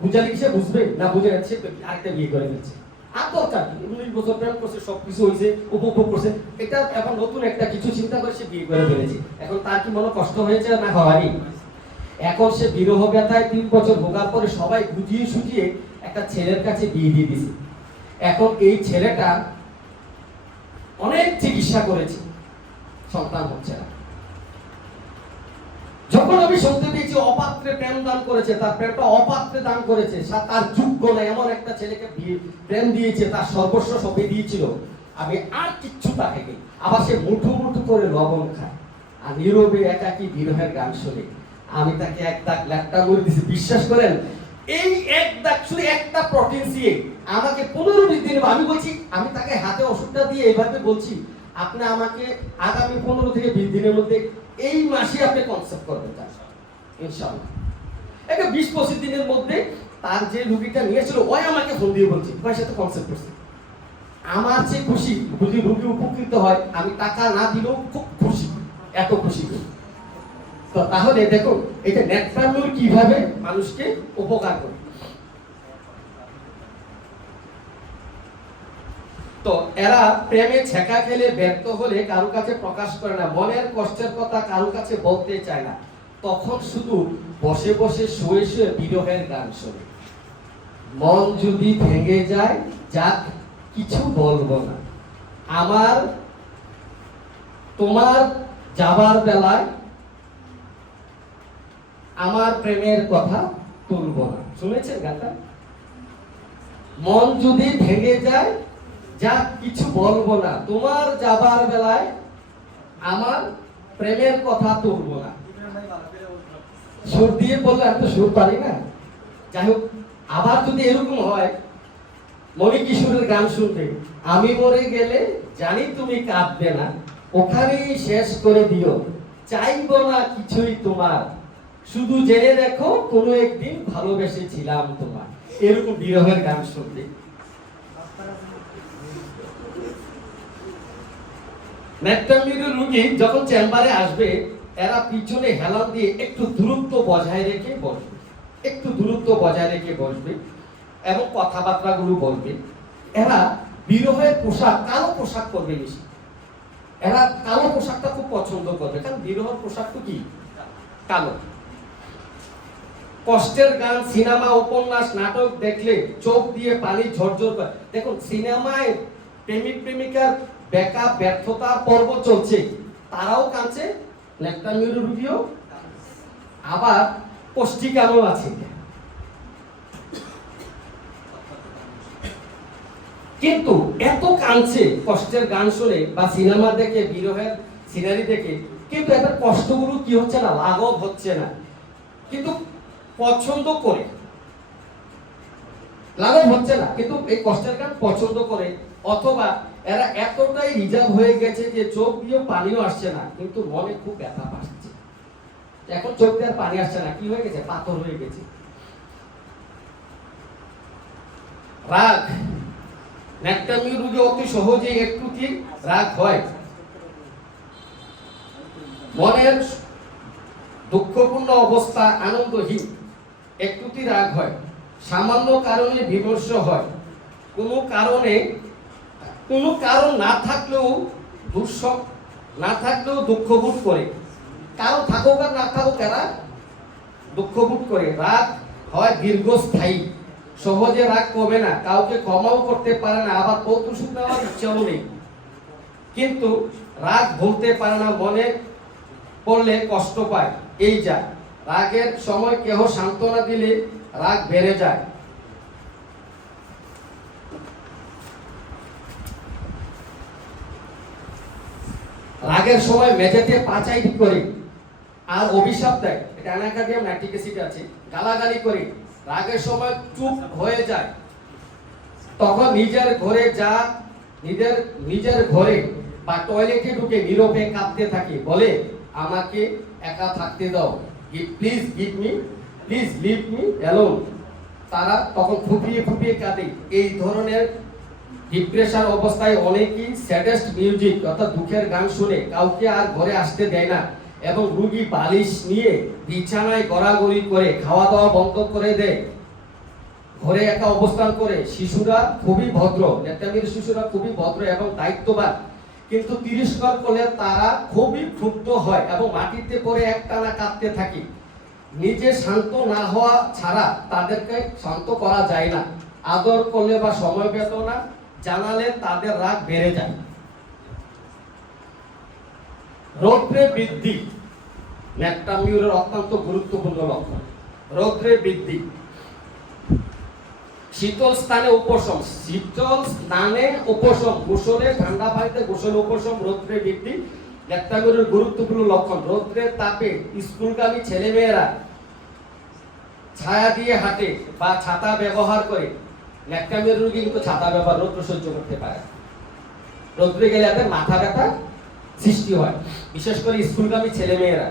বুঝালি সে বুঝবে না, বুঝে সে আরেকটা বিয়ে করে দিচ্ছে। আর দরকার 19 বছর প্রেম করছে, সবকিছু হয়েছে, উপভোগ করছে, এটা এখন নতুন একটা কিছু চিন্তা করে সে বিয়ে করে ফেলেছে। এখন তার কি মনে কষ্ট হয়েছে না? হয়নি। এখন সে বিরহ ব্যথায় 3 বছর ভোগার পরে সবাই বুঝিয়ে সুঝিয়ে একটা ছেলের কাছে বিয়ে দিয়ে দিয়েছে। এখন এই ছেলেটা অনেক চিকিৎসা করেছে, সন্তান হচ্ছে না। যখন আমি শুনতে পেয়েছি অপাত্রে প্রেম দান করেছে, তার প্রেমটা অপাত্রে দান করেছে, তার যোগ্য না এমন একটা ছেলেকে প্রেম দিয়েছে, তার সর্বস্ব সবই দিয়েছিল, আমি আর কিচ্ছু তাকে নেই। আবার সে মুঠো মুঠো করে লবণ খায় আর নীরবে একাকী বিরহের গান শুনে। আমি তাকে এক দাগ ল্যাপটা করে দিয়েছি। বিশ্বাস করেন, এই এক দাগ শুধু একটা প্রোটিন দিয়ে আমাকে 15-20 দিন, আমি বলছি, আমি তাকে হাতে ওষুধটা দিয়ে এইভাবে বলছি, আপনি আমাকে আগামী 15 থেকে 20 দিনের মধ্যে, এই মাসে আপনি কনসেপ্ট করবেন ইনশাআল্লাহ। একটা 20-25 দিনের মধ্যে তার যে রোগীটা নিয়েছিল ওই আমাকে ফোন দিয়ে বলছে, ভাই সাথে কনসেপ্ট করছে। আমার যে খুশি, যদি রোগী উপকৃত হয়, আমি টাকা না দিলেও খুব খুশি, এত খুশি। তো তাহলে দেখো এটা নেটওয়ার্ক কিভাবে মানুষকে উপকার করে। তো এরা প্রেমে ছেঁকা খেলে ব্যর্থ হলে কারো কাছে প্রকাশ করে না, মনের কষ্টের কথা কারো কাছে বলতে চায় না, তখন শুধু বসে বসে শুয়ে শুয়ে বিরহের গান শোনে। মন যদি ভেঙে যায়, যাক কিছু বলবো না, আমার তোমার যাবার বেলায় আমার প্রেমের কথা তুলবো না। শুনেছেন গানটা? মন যদি ভেঙে যায়, যা কিছু বলবো না, তোমার যাবার বেলায় আমার প্রেমের কথা তুলবো না। সুর দিয়ে বললে আমি তো সুর পারি না। যাই হোক, আবার যদি এরকম হয়, মনি কিশোরের গান শুনবে, আমি মরে গেলে জানি তুমি কাঁদবে না, ওখানেই শেষ করে দিও, চাইবো না কিছুই তোমার, শুধু জেনে দেখো কোনো একদিন ভালোবেসেছিলাম তোমার। এরকম বিরহের গান শুনবে। নেট্রামির রোগী যখন চেম্বারে আসবে, এরা পিছনে হেলান দিয়ে একটু দূরত্ব বজায় রেখে বসবে, একটু দূরত্ব বজায় রেখে বসবে এবং কথাবার্তাগুলো বলবে। এরা বিরহের পোশাক, কালো পোশাক করবে বেশি। এরা কালো পোশাকটা খুব পছন্দ করবে, কারণ বিরহের পোশাক তো কি কালো। কষ্টের গান, সিনেমা, উপন্যাস, নাটক দেখলে চোখ দিয়ে পানি ঝরঝর করে। দেখুন, সিনেমায় প্রেমিক প্রেমিকার বেকা ব্যর্থতার পর্ব চলছে, তারাও কাঁদছে, লেপ্টামিউর রুগীও, আবার কোষ্ঠিকারও আছে। কিন্তু এত কাঁদছে কষ্টের গান শুনে বা সিনেমা দেখে, বিরহের সিনারি দেখে, কিন্তু এদের কষ্টগুলো কি হচ্ছে না, লাঘব হচ্ছে না, কিন্তু পছন্দ করে, লাঘব হচ্ছে না, কিন্তু এই কষ্টের গান পছন্দ করে। অথবা এরা এতটাই রিজার্ভ হয়ে গেছে যে চোখ দিয়ে পানিও আসছে না, কিন্তু মনে খুব ব্যথা পাচ্ছে। এখন চোখ দিয়ে আর পানি আসছে না, কি হয়ে গেছে, পাথর হয়ে গেছে। রাগ, ন্যাক্টামিউ রোগে অতি সহজেই একটু কি রাগ হয়। মনের দুঃখপূর্ণ অবস্থা, আনন্দহীন, একটুতি রাগ হয়। সামান্য কারণে বিমর্ষ হয়। কোনো কারণ না থাকলেও না থাকলেও দুঃখবোধ করে। কারণ থাকুক আর না থাকুক, এরা দুঃখবোধ করে। রাগ হয় দীর্ঘস্থায়ী, সহজে রাগ কমে না, কাউকে ক্ষমাও করতে পারে না, আবার প্রতিশোধ নেওয়ার ইচ্ছাও নেই। কিন্তু রাগ ভুলতে পারে না, মনে পড়লে কষ্ট পায়। এই যা রাগের সময় কেহ সান্ত্বনা দিলে রাগ বেড়ে যায়। রাগের সময় মেঝেতে পাচাই করে আর অভিশাপ দেয়, এটা অ্যানাকার্ডিয়াম ন্যাটিকেসিড আছে, গালাগালি করে। রাগের সময় চুপ হয়ে যায়, তখন নিজের ঘরে বা টয়লেটে ঢুকে নীরবে কাঁদতে থাকে, বলে আমাকে একা থাকতে দাও, প্লিজ লিভ মি অ্যালোন। তারা তখন ফুপিয়ে কাঁদে। এই ধরনের ডিপ্রেশন অবস্থায় অনেকেই স্যাডেস্ট মিউজিক অর্থাৎ দুঃখের গান শুনে কাউকে আর ঘরে আসতে দেয় না, এবং রোগী বালিশ নিয়ে বিছানায় গড়াগড়ি করে, খাওয়া দাওয়া বন্ধ করে দেয়, ঘরে একা অবস্থান করে। শিশুরা খুবই ভদ্র, ন্যাক্টামিউর শিশুরা খুবই ভদ্র এবং দায়িত্ববান, কিন্তু তিরস্কার করলে তারা খুবই ক্ষুব্ধ হয় এবং মাটিতে পড়ে একটানা কাঁদতে থাকে। নিজে শান্ত না হওয়া ছাড়া তাদেরকে শান্ত করা যায় না। আদর করলে বা সময় বেদনা জানালে তাদের রাগ বেড়ে যায়। রৌদ্রে বৃদ্ধি, ন্যাক্টামিউরের অত্যন্ত গুরুত্বপূর্ণ লক্ষণ। রৌদ্রে বৃদ্ধি, শীতল স্থানে উপশম, গোসলে, ঠান্ডা পানিতে গোসলে উপশম, রৌদ্রে বৃদ্ধি ন্যাক্টামিউরের গুরুত্বপূর্ণ লক্ষণ। রৌদ্রের তাপে স্কুলগামী ছেলেমেয়েরা ছায়া দিয়ে হাঁটে বা ছাতা ব্যবহার করে। ন্যাক্টামিউর রোগী কিন্তু ছাতা ব্যবহার, রৌদ্র সহ্য করতে পারে। রৌদ্রে গেলে এদের মাথা ব্যথা সৃষ্টি হয়, বিশেষ করে স্কুলগামী ছেলেমেয়েরা।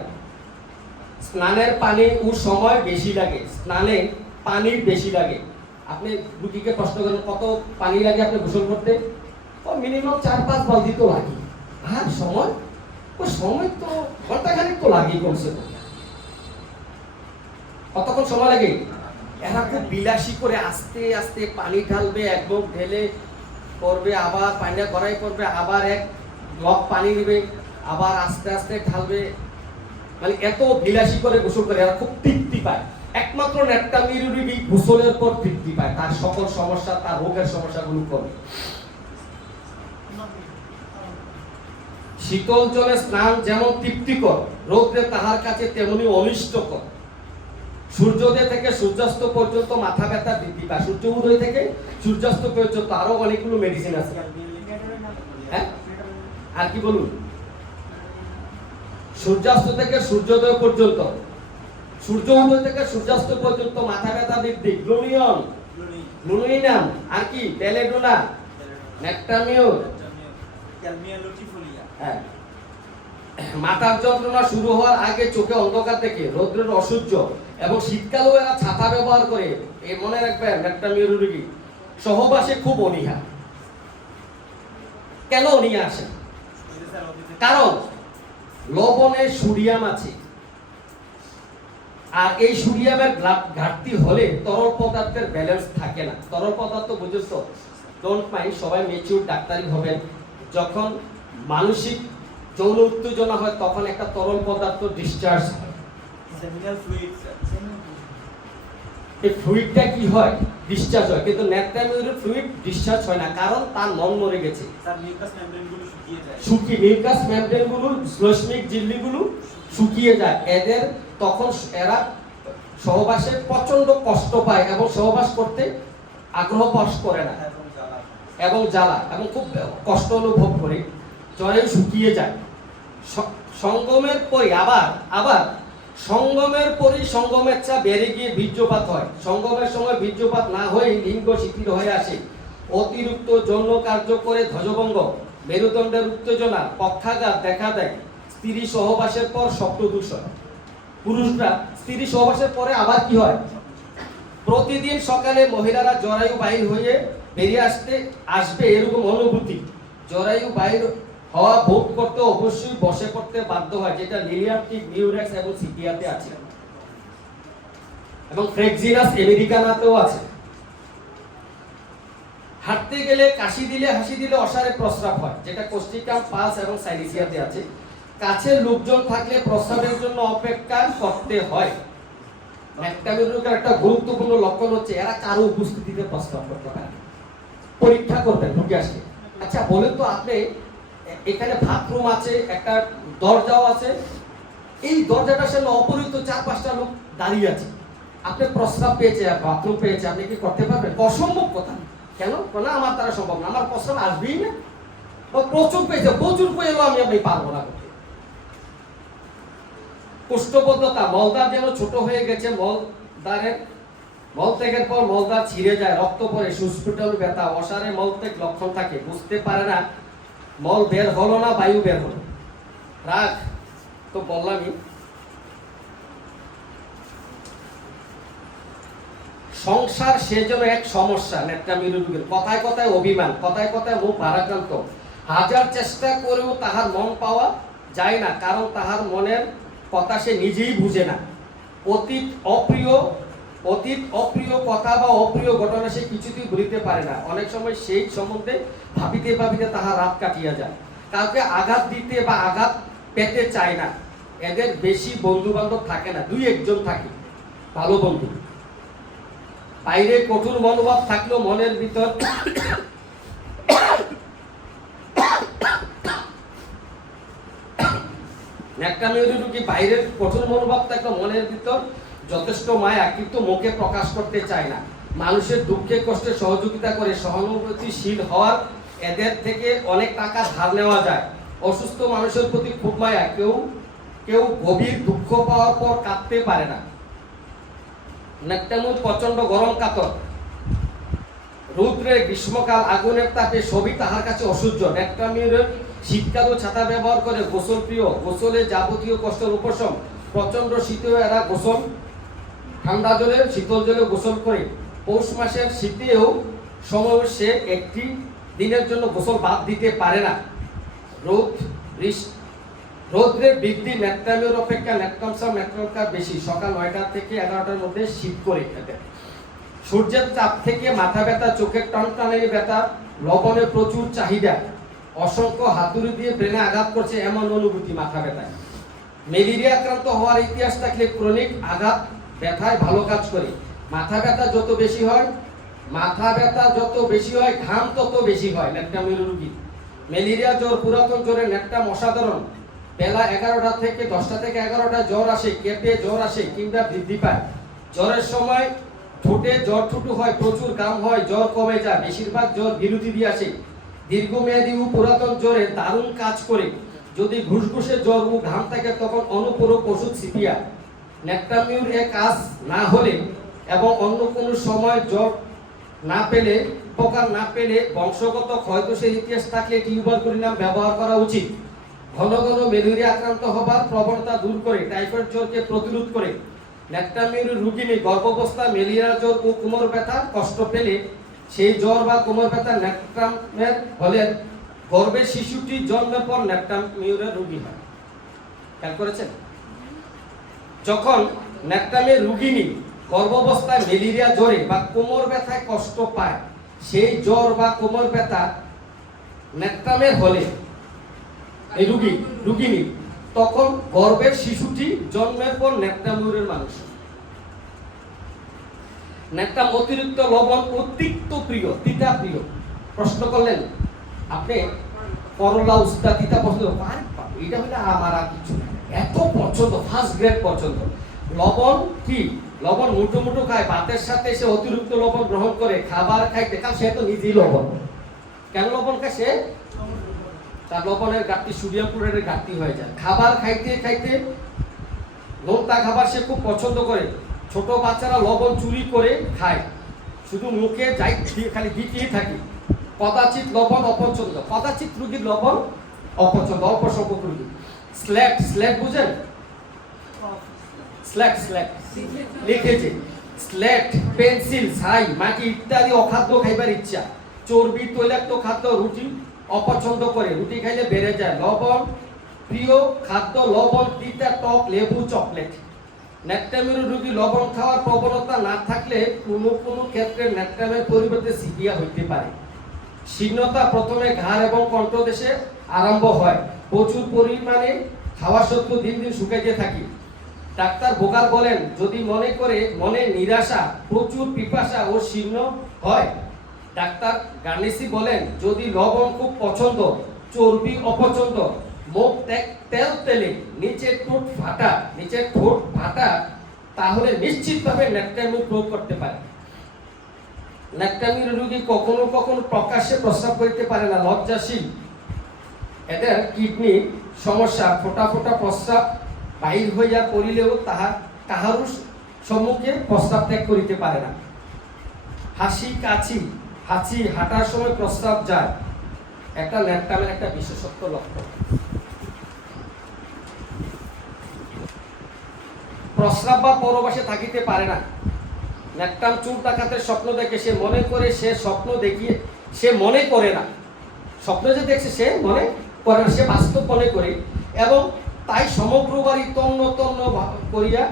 স্নানের পানি ও সময় বেশি লাগে, স্নানে পানি বেশি লাগে। আপনি রুগীকে প্রশ্ন করেন কত পানি লাগে আপনি গোসল করতে, মিনিমাম 4-5 বালতি তো লাগে। আর সময় তো ঘন্টাখানেক তো লাগে কমসে কম। কতক্ষণ সময় লাগে? এরা খুব বিলাসী করে আস্তে আস্তে পানি ঢালবে, একদম ঢেলে করবে, আবার পানিটা গড়াই করবে, আবার এক গ্লক পানি দিবে, আবার আস্তে আস্তে ঢালবে। মানে এত বিলাসী করে গোসল করে, এরা খুব তৃপ্তি পায়। একমাত্র ন্যাক্টামিউর রোগী গোসলের পর তৃপ্তি পায়, তার সকল সমস্যা, তার রোগের সমস্যাগুলো কমে। শীতল জলে স্নান যেমন তৃপ্তিকর, রৌদ্রে তাহার কাছে তেমনি অনিষ্টকর। সূর্যোদয় থেকে সূর্যাস্ত পর্যন্ত মাথা ব্যথা বৃদ্ধি পায়। সূর্য উদয় থেকে সূর্যাস্ত পর্যন্ত আরো অনেকগুলো মেডিসিন আছে। হ্যাঁ, আর কি বলুন? সূর্যাস্ত থেকে সূর্যোদয় পর্যন্ত, সূর্য উদয় থেকে সূর্যাস্ত পর্যন্ত মাথা ব্যথা বৃদ্ধি, গ্লুনিনাম, আর কি বেলেডোনা, ন্যাক্টামিউর। হ্যাঁ, মাথার যন্ত্রণা শুরু হওয়ার আগে চোখে অন্ধকার দেখে, রৌদ্রের অসহ্য, এবং শীতকালেও এরা ছাতা ব্যবহার করে। এই মনে রাখবেন, ন্যাক্টামিউর রোগী সহবাসে খুব অনীহা। কেন অনীহা আসে? কারণ লবণে সোডিয়াম আছে, আর এই সোডিয়ামের ঘাটতি হলে তরল পদার্থের ব্যালেন্স থাকে না। তরল পদার্থ বুঝেছো? ডোন্ট মাইন্ড, সবাই ম্যাচিউর ডাক্তারি হবেন। যখন মানসিক যৌন উত্তেজনা হয় তখন একটা তরল পদার্থ ডিসচার্জ হয়। সেমিনাল ফ্লুইড এই ফ্লুইডটা কি হয়? ডিসচার্জ হয়, কিন্তু ন্যাট্রামিউরের ফ্লুইড ডিসচার্জ হয় না, কারণ তার মন মরে গেছে। স্যার মিউকাস মেমব্রেনগুলো শুকিয়ে যায়। মিউকাস মেমব্রেনগুলো, শ্লেষ্মিক ঝিল্লিগুলো শুকিয়ে যায়। এদের তখন এরা সহবাসে প্রচন্ড কষ্ট পায় এবং সহবাস করতে আগ্রহ প্রকাশ করে না এবং জ্বালা এবং খুব কষ্ট অনুভব করে, জরায়ু শুকিয়ে যায়। সঙ্গমের পরে আবার সঙ্গমের পরই সঙ্গমের চা বেড়ে গিয়ে বীর্যপাত হয়। সঙ্গমের সময় বীর্যপাত না হয়ে লিঙ্গ শিথিল হয়ে আসে। অতিরিক্ত যৌন কার্য করে ধ্বজভঙ্গ, মেরুদণ্ডের উত্তেজনা, পক্ষাঘাত দেখা দেয়। স্ত্রী সহবাসের পর শব্দদূষণ। পুরুষরা স্ত্রী সহবাসের পরে আবার কি হয়? প্রতিদিন সকালে মহিলারা জরায়ু বাহির হয়ে বেরিয়ে আসবে এরকম অনুভূতি। জরায়ু বাহির হওয়া বোধ করতে অবশ্যই বসে পড়তে বাধ্য হয়, যেটা লিলিয়ান্টিক, মিউরেক্স এবং সিপিয়াতে আছে এবং ফ্রেক্সিনাস আমেরিকানাতেও আছে। হাঁটতে গেলে, কাশি দিলে, হাসি দিলে অসারে প্রস্রাব হয়, যেটা কোস্টিকাম, পালস এবং সাইলিসিয়াতে আছে। কাছের লোকজন থাকলে প্রস্রাবের জন্য অপেক্ষা করতে হয়। ন্যাট্রামিউরের একটা গুরুত্বপূর্ণ লক্ষণ হচ্ছে এরা কারো উপস্থিতিতে প্রস্রাব করতে পারে। পরীক্ষা করবেন ঢুকে আসলে। আচ্ছা বলেন তো, আপনি এখানে বাথরুম আছে, একটা দরজাও আছে, এই দরজাটার সামনে অপরিচিত 4-5টা লোক দাঁড়িয়ে আছে, আপনি প্রস্রাব পেয়েছে, বাথরুম পেয়েছে, আপনি কি করতে পারবেন? অসম্ভব কথা। কেন? না, আমার দ্বারা সম্ভব না, আমার প্রস্রাব আসবেই না। প্রচুর পেয়েছে, প্রচুর পেয়েও আমি পারবো না করতে। কোষ্ঠবদ্ধতা, মলদ্বার যেন ছোট হয়ে গেছে, মলত্যাগের পর মলদ্বার ছিঁড়ে যায়, রক্ত পড়ে, সুস্ফুটন ব্যথা, অসারে মলত্যাগ লক্ষণ থাকে, বুঝতে পারে না মল বের হলো না বায়ু বের হলো। রাগ তো বললামই। সংসার সেজন্য এক সমস্যা। ন্যাট্রামিউরের রোগীর কথায় কথায় অভিমান, কথায় কথায় মুখ ভারাক্রান্ত, হাজার চেষ্টা করেও তাহার মন পাওয়া যায় না, কারণ তাহার মনের কথা সে নিজেই বুঝে না। অতীত অপ্রিয় কথা বা অপ্রিয় ঘটনা সে কিছুতেই ভুলিতে পারে না। অনেক সময় সেই সম্বন্ধে ভাবিতে ভাবিতে তাহার রাত কাটিয়া যায়। কাউকে আঘাত দিতে বা আঘাত পেতে চায় না। এদের বেশি বন্ধু বান্ধব থাকে না, 2-1 থাকে ভালো বন্ধু। বাইরে কঠোর মনোভাব থাকলেও মনের ভিতর ন্যাট্রামিউরের রোগী বাইরের কঠোর মনোভাব থাকলেও মনের ভিতর যথেষ্ট মায়া, কিন্তু মুখে প্রকাশ করতে চায় না। মানুষের দুঃখে কষ্টে সহযোগিতা করে, সহানুভূতিশীল হওয়ার এদের থেকে অনেক টাকা ধার নেওয়া যায়। অসুস্থ মানুষের প্রতি খুব মায়া, কেউ গভীর দুঃখ পাওয়ার পর কাঁদতে পারে না। ন্যাট্রামিউর প্রচন্ড গরম কাতর, রৌদ্রে, গ্রীষ্মকাল, আগুনের তাপে সবই তাহার কাছে অসহ্য। ন্যাট্রামিউরের শীতকালও ছাতা ব্যবহার করে, গোসল প্রিয়, গোসলে যাবতীয় কষ্টের উপশম। প্রচন্ড শীতেও এরা গোসল, ঠান্ডা জলে, শীতল জলে গোসল করে। পৌষ মাসের শীতেও সময় সে একটি দিনের জন্য গোসল বাদ দিতে পারে না। রৌদ্রের বৃদ্ধি ন্যাট্রামিউর অপেক্ষা ন্যাট্রামকা বেশি। সকাল 9টা থেকে 11টার মধ্যে শীত করে থাকে। সূর্যের চাপ থেকে মাথা ব্যথা, চোখের টনটনানি ব্যথা, লবণের প্রচুর চাহিদা, অসংখ্য হাতুড়ি দিয়ে ব্রেনে আঘাত করছে এমন অনুভূতি মাথা ব্যথায়। ম্যালেরিয়া আক্রান্ত হওয়ার ইতিহাস থাকলে ক্রনিক আঘাত ব্যথায় ভালো কাজ করে। মাথা ব্যথা যত বেশি হয়, ঘাম তত বেশি হয় ন্যাট্রামিউর রোগী। ম্যালেরিয়া জ্বর, পুরাতন জ্বরে ন্যাট্রাম অসাধারণ। বেলা 11টা থেকে 10টা থেকে 11টা জ্বর আসে, কেঁপে জ্বর আসে কিংবা বৃদ্ধি পায়। জ্বরের সময় ঠোঁটে জ্বর ঠুটু হয়, প্রচুর ঘাম হয়, জ্বর কমে যায়। বেশিরভাগ জ্বর বিরতি দিয়ে আসে। দীর্ঘমেয়াদী ও পুরাতন জ্বরে দারুণ কাজ করে। যদি ঘুষঘুষে জ্বর ও ঘাম থাকে তখন অনুপূরক ওষুধ সিপিয়া। ন্যাট্রামিউর এ কাজ না হলে এবং অন্য কোনো সময় জ্বর না পেলে, উপকার না পেলে, বংশগত ক্ষয়দোষের ইতিহাস থাকলে টিউবারকুলিনাম ব্যবহার করা উচিত। ঘন ঘন ম্যালেরিয়া আক্রান্ত হবার প্রবণতা দূর করে, টাইফয়েড জ্বরকে প্রতিরোধ করে। ন্যাট্রামিউর রোগিনী গর্ভাবস্থা, ম্যালেরিয়া জ্বর ও কোমর ব্যথা কষ্ট পেলে সেই জ্বর বা কোমর ব্যথা ন্যাট্রামের হলে গর্ভের শিশুটি জন্মের পর ন্যাট্রামিউরের রোগী হয়। খেয়াল করেছেন? যখন ন্যাট্রামের রোগিনী গর্ভাবস্থায় ম্যালেরিয়া জ্বরে বা কোমর ব্যথায় কষ্ট পায়, সেই জ্বর বা কোমর ব্যথা ন্যাট্রামের হলে এই রোগিনী তখন গর্ভের শিশুটি জন্মের পর ন্যাট্রামুরের মানুষ। ন্যাট্রাম অতিরিক্ত লবণ অতিরিক্ত প্রিয়, তিতা প্রিয়। প্রশ্ন করলেন আপনি করলা উস্তা তিতা পছন্দ, এটা হলে আমার আর কিছু না, এত পছন্দ, ফার্স্ট গ্রেড পছন্দ। লবণ কি, লবণ মুঠো মুঠো খায়, ভাতের সাথে সে অতিরিক্ত লবণ গ্রহণ করে, খাবার খাইতে কারণ সে তো নিজেই লবণ। কেন লবণ খায় সে? তার লবণের ঘাটতি, সোডিয়াম ক্লোরাইডের ঘাটতি হয়ে যায়। খাবার খাইতে খাইতে নোনতা খাবার সে খুব পছন্দ করে। ছোট বাচ্চারা লবণ চুরি করে খায়, শুধু মুখে যাই খালি দিতেই থাকি। কদাচিৎ লবণ অপছন্দ, কদাচিৎ রুগীর লবণ অপছন্দ, অল্প সংখ্যক রুগী। স্ল্যাট বুঝেন? স্ল্যাট লিখেছে, স্ল্যাট, পেন্সিল, ছাই, মাটি ইত্যাদি অখাদ্য খাইবার ইচ্ছা। চর্বি, তৈলাক্ত খাদ্য, রুটি অপছন্দ করে, রুটি খাইলে বেড়ে যায়। লবণ প্রিয় খাদ্য, লবণ, তিতা, টক, লেবু, চকলেট। ন্যাট্রামের রোগী লবণ খাওয়ার প্রবণতা না থাকলে কোনো ক্ষেত্রে ন্যাট্রামের পরিবর্তে সিপিয়া হইতে পারে। শীর্ণতা প্রথমে ঘাড় এবং কণ্ঠদেশে আরম্ভ হয়, প্রচুর পরিমাণে খাওয়া সত্ত্বেও দিন দিন শুকাইতে থাকি। ডাক্তার বোকার বলেন, যদি মনে নিরাশা, প্রচুর পিপাসা ও শীর্ণ হয়। ডাক্তার গার্নেসি বলেন, যদি লবণ খুব পছন্দ, চর্বি অপছন্দ, মুখ তেলে, নিচের ঠোঁট ফাটা, তাহলে নিশ্চিতভাবে ন্যাট্রামির প্রয়োগ করতে পারে। ন্যাট্রামির রোগী কখনো কখনো প্রকাশ্যে প্রস্রাব করতে পারে না, লজ্জাশীল। এদের কিডনি সমস্যা, ফোটা ফোটা প্রস্রাব বাহির হইয়া পড়িলেও কাহারও সম্মুখে প্রস্রাব ত্যাগ করিতে পারে না। হাঁচি, হাঁটার সময় প্রস্রাব যায়, একটা ন্যাট্রামের একটা বিশেষত্ব লক্ষণ। প্রস্রাব বা পরবাসে থাকিতে পারে না। ন্যাট্রাম চুল ডাকাতের স্বপ্ন দেখে, সে মনে করে, সে মনে করে না, স্বপ্ন যে দেখছে সে মনে করে না, সে বাস্তব মনে করে, এবং তাই সমগ্র বাড়ি তন্ন করিয়া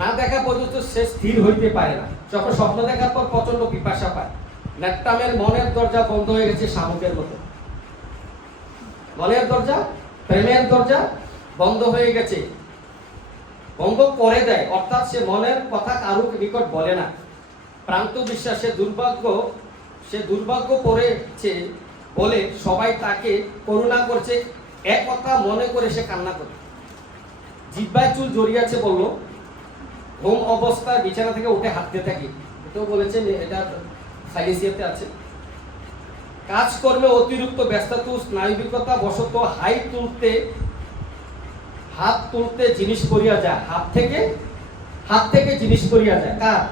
না দেখা পর্যন্ত সে স্থির হইতে পারে না। যখন স্বপ্ন দেখার পর প্রচন্ড পিপাসা পায়। ন্যাট্রামের মনের দরজা বন্ধ হয়ে গেছে শামুকের মতো। মনের দরজা, প্রেমের দরজা বন্ধ হয়ে গেছে, বন্ধ করে দেয়, অর্থাৎ সে মনের কথা কারো নিকট বলে না। প্রান্ত বিশ্বাস, সে দুর্ভাগ্য পড়েছে বলে সবাই তাকে করুণা করছে, এক কথা মনে করে সে কান্না করে। জিহ্বায় চুল জড়িয়েছে বলল, ঘুম অবস্থায় বিছানা থেকে উঠে হাঁটতে থাকি, এটাও বলেছেন, এটা সাইলেসিয়াতে আছে। কাজকর্মে অতিরিক্ত ব্যস্ততা, স্নায়ুবিকতা বশত হাত তুলতে জিনিস করিয়া যায়, হাত থেকে জিনিস করিয়া যায়। কার?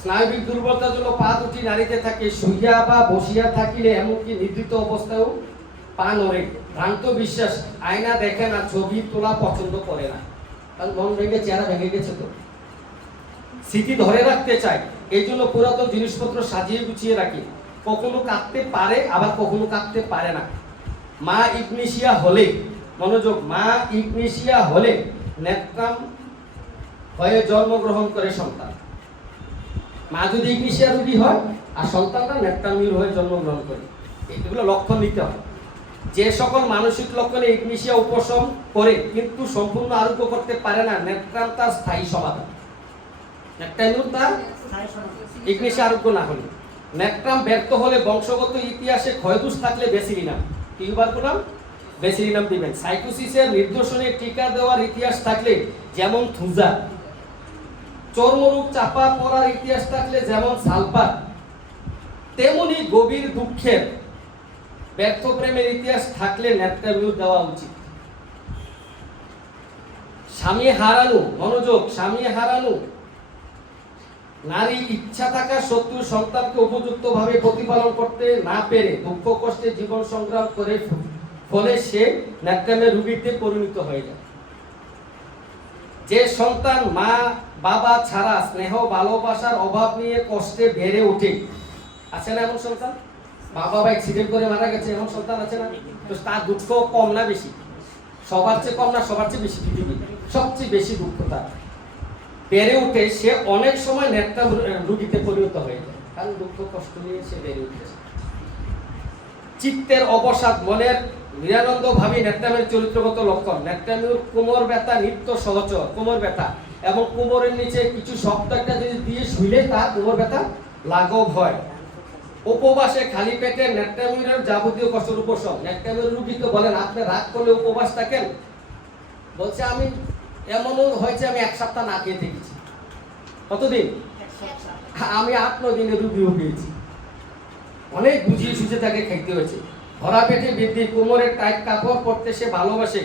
স্নায়ুবিক দুর্বলতার জন্য পা দুটি নাড়িতে থাকে, শুইয়া বা বসিয়া থাকিলে, এমনকি নিদ্রিত অবস্থায়ও পা নড়ে। ভ্রান্ত বিশ্বাস, আয়না দেখে না, ছবি তোলা পছন্দ করে না, কারণ মন ভেঙে, চেহারা ভেঙে গেছে তো। স্মৃতি ধরে রাখতে চায়, এই জন্য পুরাতন জিনিসপত্র সাজিয়ে গুছিয়ে রাখি। কখনো কাঁদতে পারে, আবার কখনো কাঁদতে পারে না। মা ইগনিশিয়া হলে, মনোযোগ, মা ইগনিশিয়া হলে ন্যাট্রাম হয়ে জন্মগ্রহণ করে সন্তান। মা যদি ইগনিশিয়া রোগী হয় আর সন্তানরা ন্যাট্রামিউর হয়ে জন্মগ্রহণ করে, এগুলো লক্ষণ নিতে হয়। যে সকল মানসিক লক্ষণে ইগনিশিয়া উপশম করে কিন্তু সম্পূর্ণ আরোগ্য করতে পারে না, ন্যাট্রাম তার স্থায়ী সমাধান। ন্যাট্রামিউর তার ইগনিশিয়া আরোগ্য না হলে। ন্যাট্রাম ব্যর্থ হলে বংশগত ইতিহাসে ক্ষয়দোষ থাকলে বেসিলিনাম, টিউবারকুলাম বেসিলিনাম দিবেন। সাইটোসিসের নির্দেশনে টিকা দেওয়ার ইতিহাস থাকলে যেমন থুজা, চর্মরোগ চাপা পড়ার ইতিহাস থাকলে যেমন সালফার, তেমনি গভীর দুঃখের ব্যর্থ প্রেমের ইতিহাস থাকলে ন্যাট্রামিউর দেওয়া উচিত। স্বামী হারানো, মনোযোগ, স্বামী হারানো নারী ইচ্ছা থাকা সত্ত্বেও সন্তানকে উপযুক্তভাবে প্রতিপালন করতে না পেরে দুঃখ কষ্টে জীবন সংগ্রাম করে, ফলে সে ন্যাট্রামের রোগীতে পরিণত হয়ে যায়। যে সন্তান মা বাবা ছাড়া স্নেহ ভালোবাসার অভাব নিয়ে কষ্টে বেড়ে ওঠে, আছে না এমন সন্তান? মা বাবা অ্যাক্সিডেন্ট করে মারা গেছে, এমন সন্তান আছে না? তো তার দুঃখ কম না বেশি? সবার চেয়ে কম না সবার চেয়ে বেশি পৃথিবী সবচেয়ে বেশি দুঃখ তার বেড়ে উঠে সে অনেক সময় নেটটা রুগীতে পরিণত হয়ে যায় কারণ দুঃখ কষ্ট নিয়ে সে বেড়ে উঠেছে চিত্তের অবসাদ মনের নিরানন্দ ভাবী নেট্রামের চরিত্রগত লক্ষণ নেট্রামের কোমর ব্যথা নিত্য সহচর কোমর ব্যথা এবং কোমরের নিচে কিছু শব্দ একটা যদি দিয়ে শুইলে তার কোমর ব্যথা লাঘব হয় উপবাসে খালি পেটে নেট্রামের যাবতীয় কষ্টের উপশম নেট্রামের রোগীকে বলেন আপনি রাগ করলে উপবাস থাকেন বলছে আমি এমনও হয়েছে আমি 1 সপ্তাহ না খেয়ে থেকেছি কতদিন আমি 8-9 দিনের রুগীও পেয়েছি অনেক বুঝিয়ে সুঝে তাকে খাইতে হয়েছে ভরা পেটে বৃদ্ধি কোমরের টাইট কাপড় পরতে সে ভালোবাসে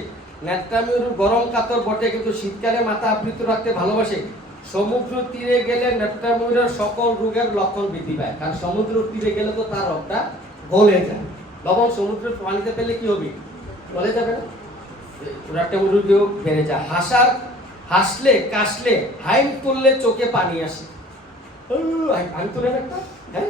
নেট্রামিউর গরম কাতর বটে কিন্তু শীতকালে মাথা আবৃত রাখতে ভালোবাসে সমুদ্র তীরে গেলে নেট্রামিউরের সকল রোগের লক্ষণ বৃদ্ধি পায় কারণ সমুদ্র তীরে গেলে তো তার রোগটা গলে যায় লবণ সমুদ্রের পানিতে পেলে কি হবে গলে যাবে না নেট্রামিউরও বেড়ে যায় হাসলে কাশলে হাইম তুললে চোখে পানি আসে হাইম তুলে একটা হ্যাঁ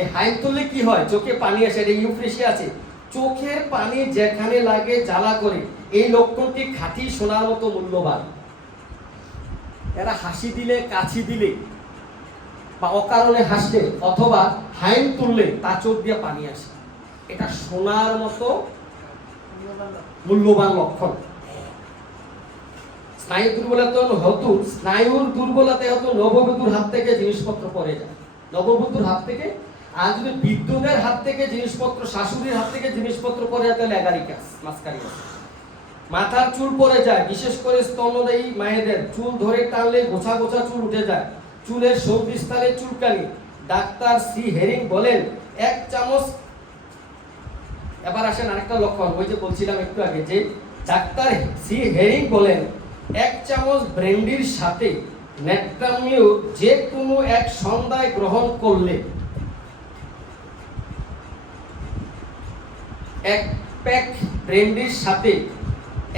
এই হাইম তুললে কি হয় চোখে পানি আসে এটা ইউফ্রেশিয়া আছে চোখের পানি যেখানে লাগে জ্বালা করে এই লক্ষণটি খাঁটি সোনার মতো মূল্যবান এরা হাসি দিলে কাছি দিলে বা অকারণে হাসলে অথবা হাইম তুললে তার চোখ দিয়ে পানি আসে এটা সোনার মতো মূল্যবান লক্ষণ স্নায়ু স্নায়ুর দুর্বলতা হতো নববধূর হাত থেকে জিনিসপত্র পড়ে যায় নববধূর হাত থেকে আর যদি বিদ্যুতের হাত থেকে জিনিসপত্র শাশুড়ির হাত থেকে জিনিসপত্র পড়ে যায় তাহলে এগারিকাস মাস্কারিকাস মাথার চুল পড়ে যায় বিশেষ করে স্তন্যদায়ী মায়েদের চুল ধরে টানলে গোছা গোছা চুল উঠে যায় চুলের সৌবিস্তারে চুলকানি ডাক্তার সি হেরিং বলেন 1 চামচ এবার আসেন আরেকটা লক্ষণ ওই যে বলছিলাম একটু আগে যে ডাক্তার সি হেরিং বলেন 1 চামচ ব্র্যান্ডির সাথে নেট্রামিউর যে কোনো এক সন্ধ্যায় গ্রহণ করলে 1 প্যাক ব্র্যান্ডির সাথে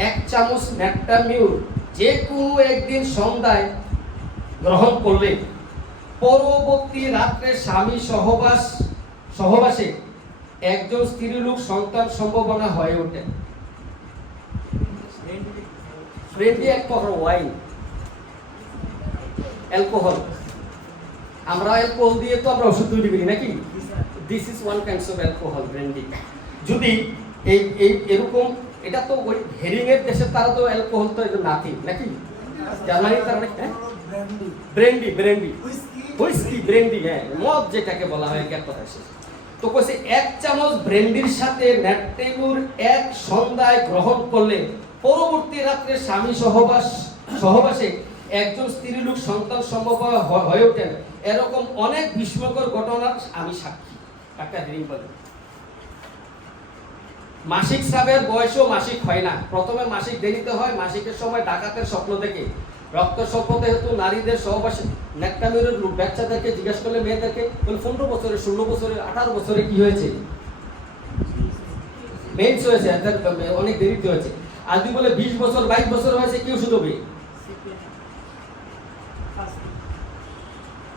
1 চামচ নেট্রামিউর যে কোনো একদিন সন্ধ্যায় গ্রহণ করলে পরবর্তী রাত্রে স্বামী সহবাসে একজন স্ত্রীলোক সন্তান সম্ভাবনা হয়ে ওঠে ব্র্যান্ডি এক প্রকার ওয়াইন অ্যালকোহল আমরা অ্যালকোহল দিয়ে তো আমরা ওষুধ তৈরি করি নাকি this is one kinds of alcohol brandy যদি এই এরকম এটা তো ওই হেরিং এর দেশে তারা তো অ্যালকোহল তো এটা নাথিং নাকি জার্মানি তারা ব্র্যান্ডি হুইস্কি ব্র্যান্ডি হ্যাঁ মদ যেটাকে বলা হয় এক কথা শেষ তো কইছে 1 চামচ ব্র্যান্ডির সাথে নেট্রামিউর এক সন্ধ্যায় গ্রহণ করলে পরবর্তী রাত্রে স্বামী সহবাসে একজন স্ত্রীলোক সন্তান সম্ভব হয়ে ওঠেন এরকম অনেক বিস্ময়কর ঘটনার আমি সাক্ষী ডাক্তার হেরিং বলেন মাসিক স্রাবের বয়সও মাসিক হয় না প্রথমে মাসিক দেরিতে হয় মাসিকের সময় ডাকাতের স্বপ্ন থেকে রক্ত স্বল্পতা হেতু নারীদের সহবাসে নেট্রামিউরের বাচ্চাদেরকে জিজ্ঞাসা করলে মেয়েদেরকে বলে 15 বছরে 16 বছরে 18 বছরে কি হয়েছে মেন্স হয়েছে অনেক দেরিতে হয়েছে আর যদি বলে 20 বছর 22 বছর হয়েছে কি ওষুধ হবে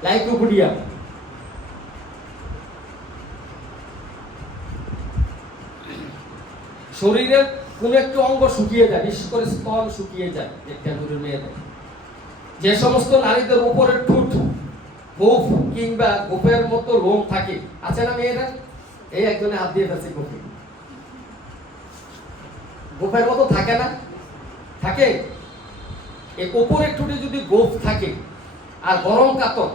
লাইকোপিডিয়া শরীরের কোন একটা অঙ্গ শুকিয়ে যায় বিশেষ করে স্তন শুকিয়ে যায় নেট্রামিউরের মেয়েদের যে সমস্ত নারীদের উপরে ঠোঁট গোফ কিংবা গোফের মতো লোম থাকে আছে না মেয়েরা এই একজনে হাত দিয়ে যাচ্ছে গোফে গোফের মতো থাকে না থাকে এই উপরের ঠোঁটে যদি গোফ থাকে আর গরম কাতর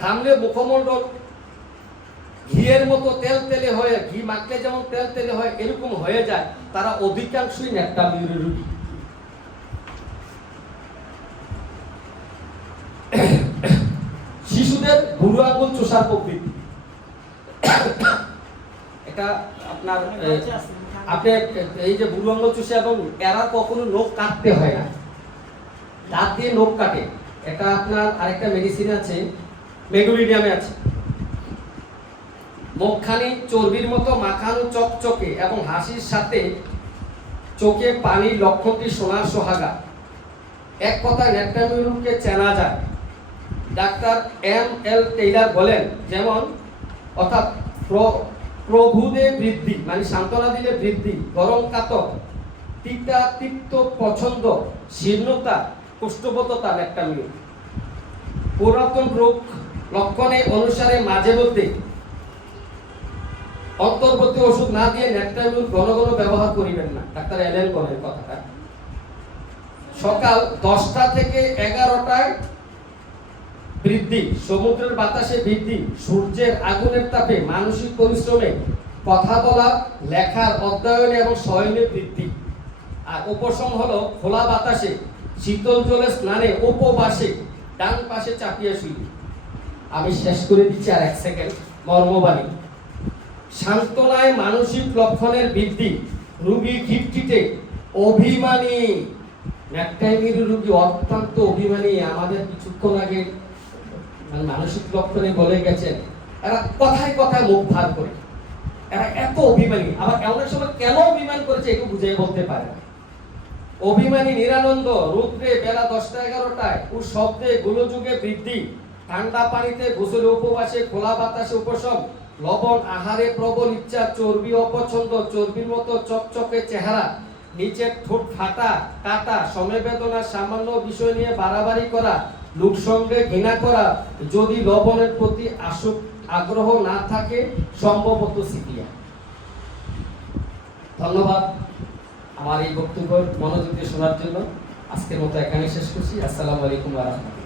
ঘামলে মুখমণ্ডল ঘিয়ের মতো তেল তেলে হয়ে ঘি মাখলে যেমন তেল তেলে হয় এরকম হয়ে যায় তারা অধিকাংশই নেট্রামিউরের রোগী শিশুদের বুড়ো আঙুল চোষার প্রবৃত্তি এটা আপনার আপনি এই যে বুড়ো আঙুল চুষে এবং এরা কখনো নখ কাটতে হয় না দাঁত দিয়ে নখ কাটে এটা আপনার আরেকটা মেডিসিন আছে মেগুলিডিয়ামে আছে মুখখানি চর্বির মতো মাখানো চকচকে এবং হাসির সাথে চোখে পানির লক্ষণটি সোনার সোহাগা এক কথায় নেট্রামিউরকে চেনা যায় ডাক্তার M.L. টেইলার বলেন যেমন অর্থাৎ প্রভুদে বৃদ্ধি মানে সান্ত্বনা দিলে বৃদ্ধি গরম কাতর তিতা তিক্ত পছন্দ, শীর্ণতা, কোষ্ঠবদ্ধতা, ন্যাক্টামিউর। পুরাতন রোগ লক্ষণে অনুসারে মাঝে মধ্যে অন্তর্বর্তী ওষুধ না দিয়ে ন্যাক্টামিউর ঘন ঘন ব্যবহার করিবেন না। ডাক্তার এলেন বলেন কথাটা। সকাল 10টা থেকে 11টায় বৃদ্ধি, সমুদ্রের বাতাসে বৃদ্ধি, সূর্যের আগুনের তাপে, মানসিক পরিশ্রমে, কথা বলা, লেখার, অধ্যয়নে এবং শয়নে বৃদ্ধি। আর উপশম হলো খোলা বাতাসে, শীতল জলে স্নানে, উপবাসে, ডান পাশে চাপিয়ে শুইলে। আমি শেষ করে দিচ্ছি আর 1 সেকেন্ড। মর্মবাণী। সান্ত্বনায় মানসিক লক্ষণের বৃদ্ধি, রোগী খিটখিটে, অভিমানী। ন্যাক্টামিউর রোগী অত্যন্ত অভিমানী। আমাদের কিছুক্ষণ আগে মানসিক লক্ষণে বলে গেছেন, এরা কথায় কথায় মুখ ভার করে, এরা এত অভিমানী। আবার অনেক সময় কেন অভিমান করেছে একটু বুঝিয়ে বলতে পারে না। অভিমানী, নিরানন্দ, রৌদ্রে বেলা 10টা 11টায় ও শব্দে গোলযোগে বৃদ্ধি, ঠান্ডা পানিতে গোসলে, উপবাসে, খোলা বাতাসে উপশম, লবণ আহারে প্রবল ইচ্ছা, চর্বি অপছন্দ, চর্বির মতো চকচকে চেহারা, নিচের ঠোঁট ফাটা, কাটা, সমবেদনা, সামান্য বিষয় নিয়ে বাড়াবাড়ি করা, লোক সঙ্গে ঘৃণা করা, যদি লবণের প্রতি আগ্রহ না থাকে, সম্ভবত সিপিয়া। ধন্যবাদ আমার এই বক্তব্য মনোযোগ দিয়ে শোনার জন্য। আজকের মতো এখানে শেষ করছি। আসসালামু আলাইকুম ওয়া রাহমাতুল্লাহ।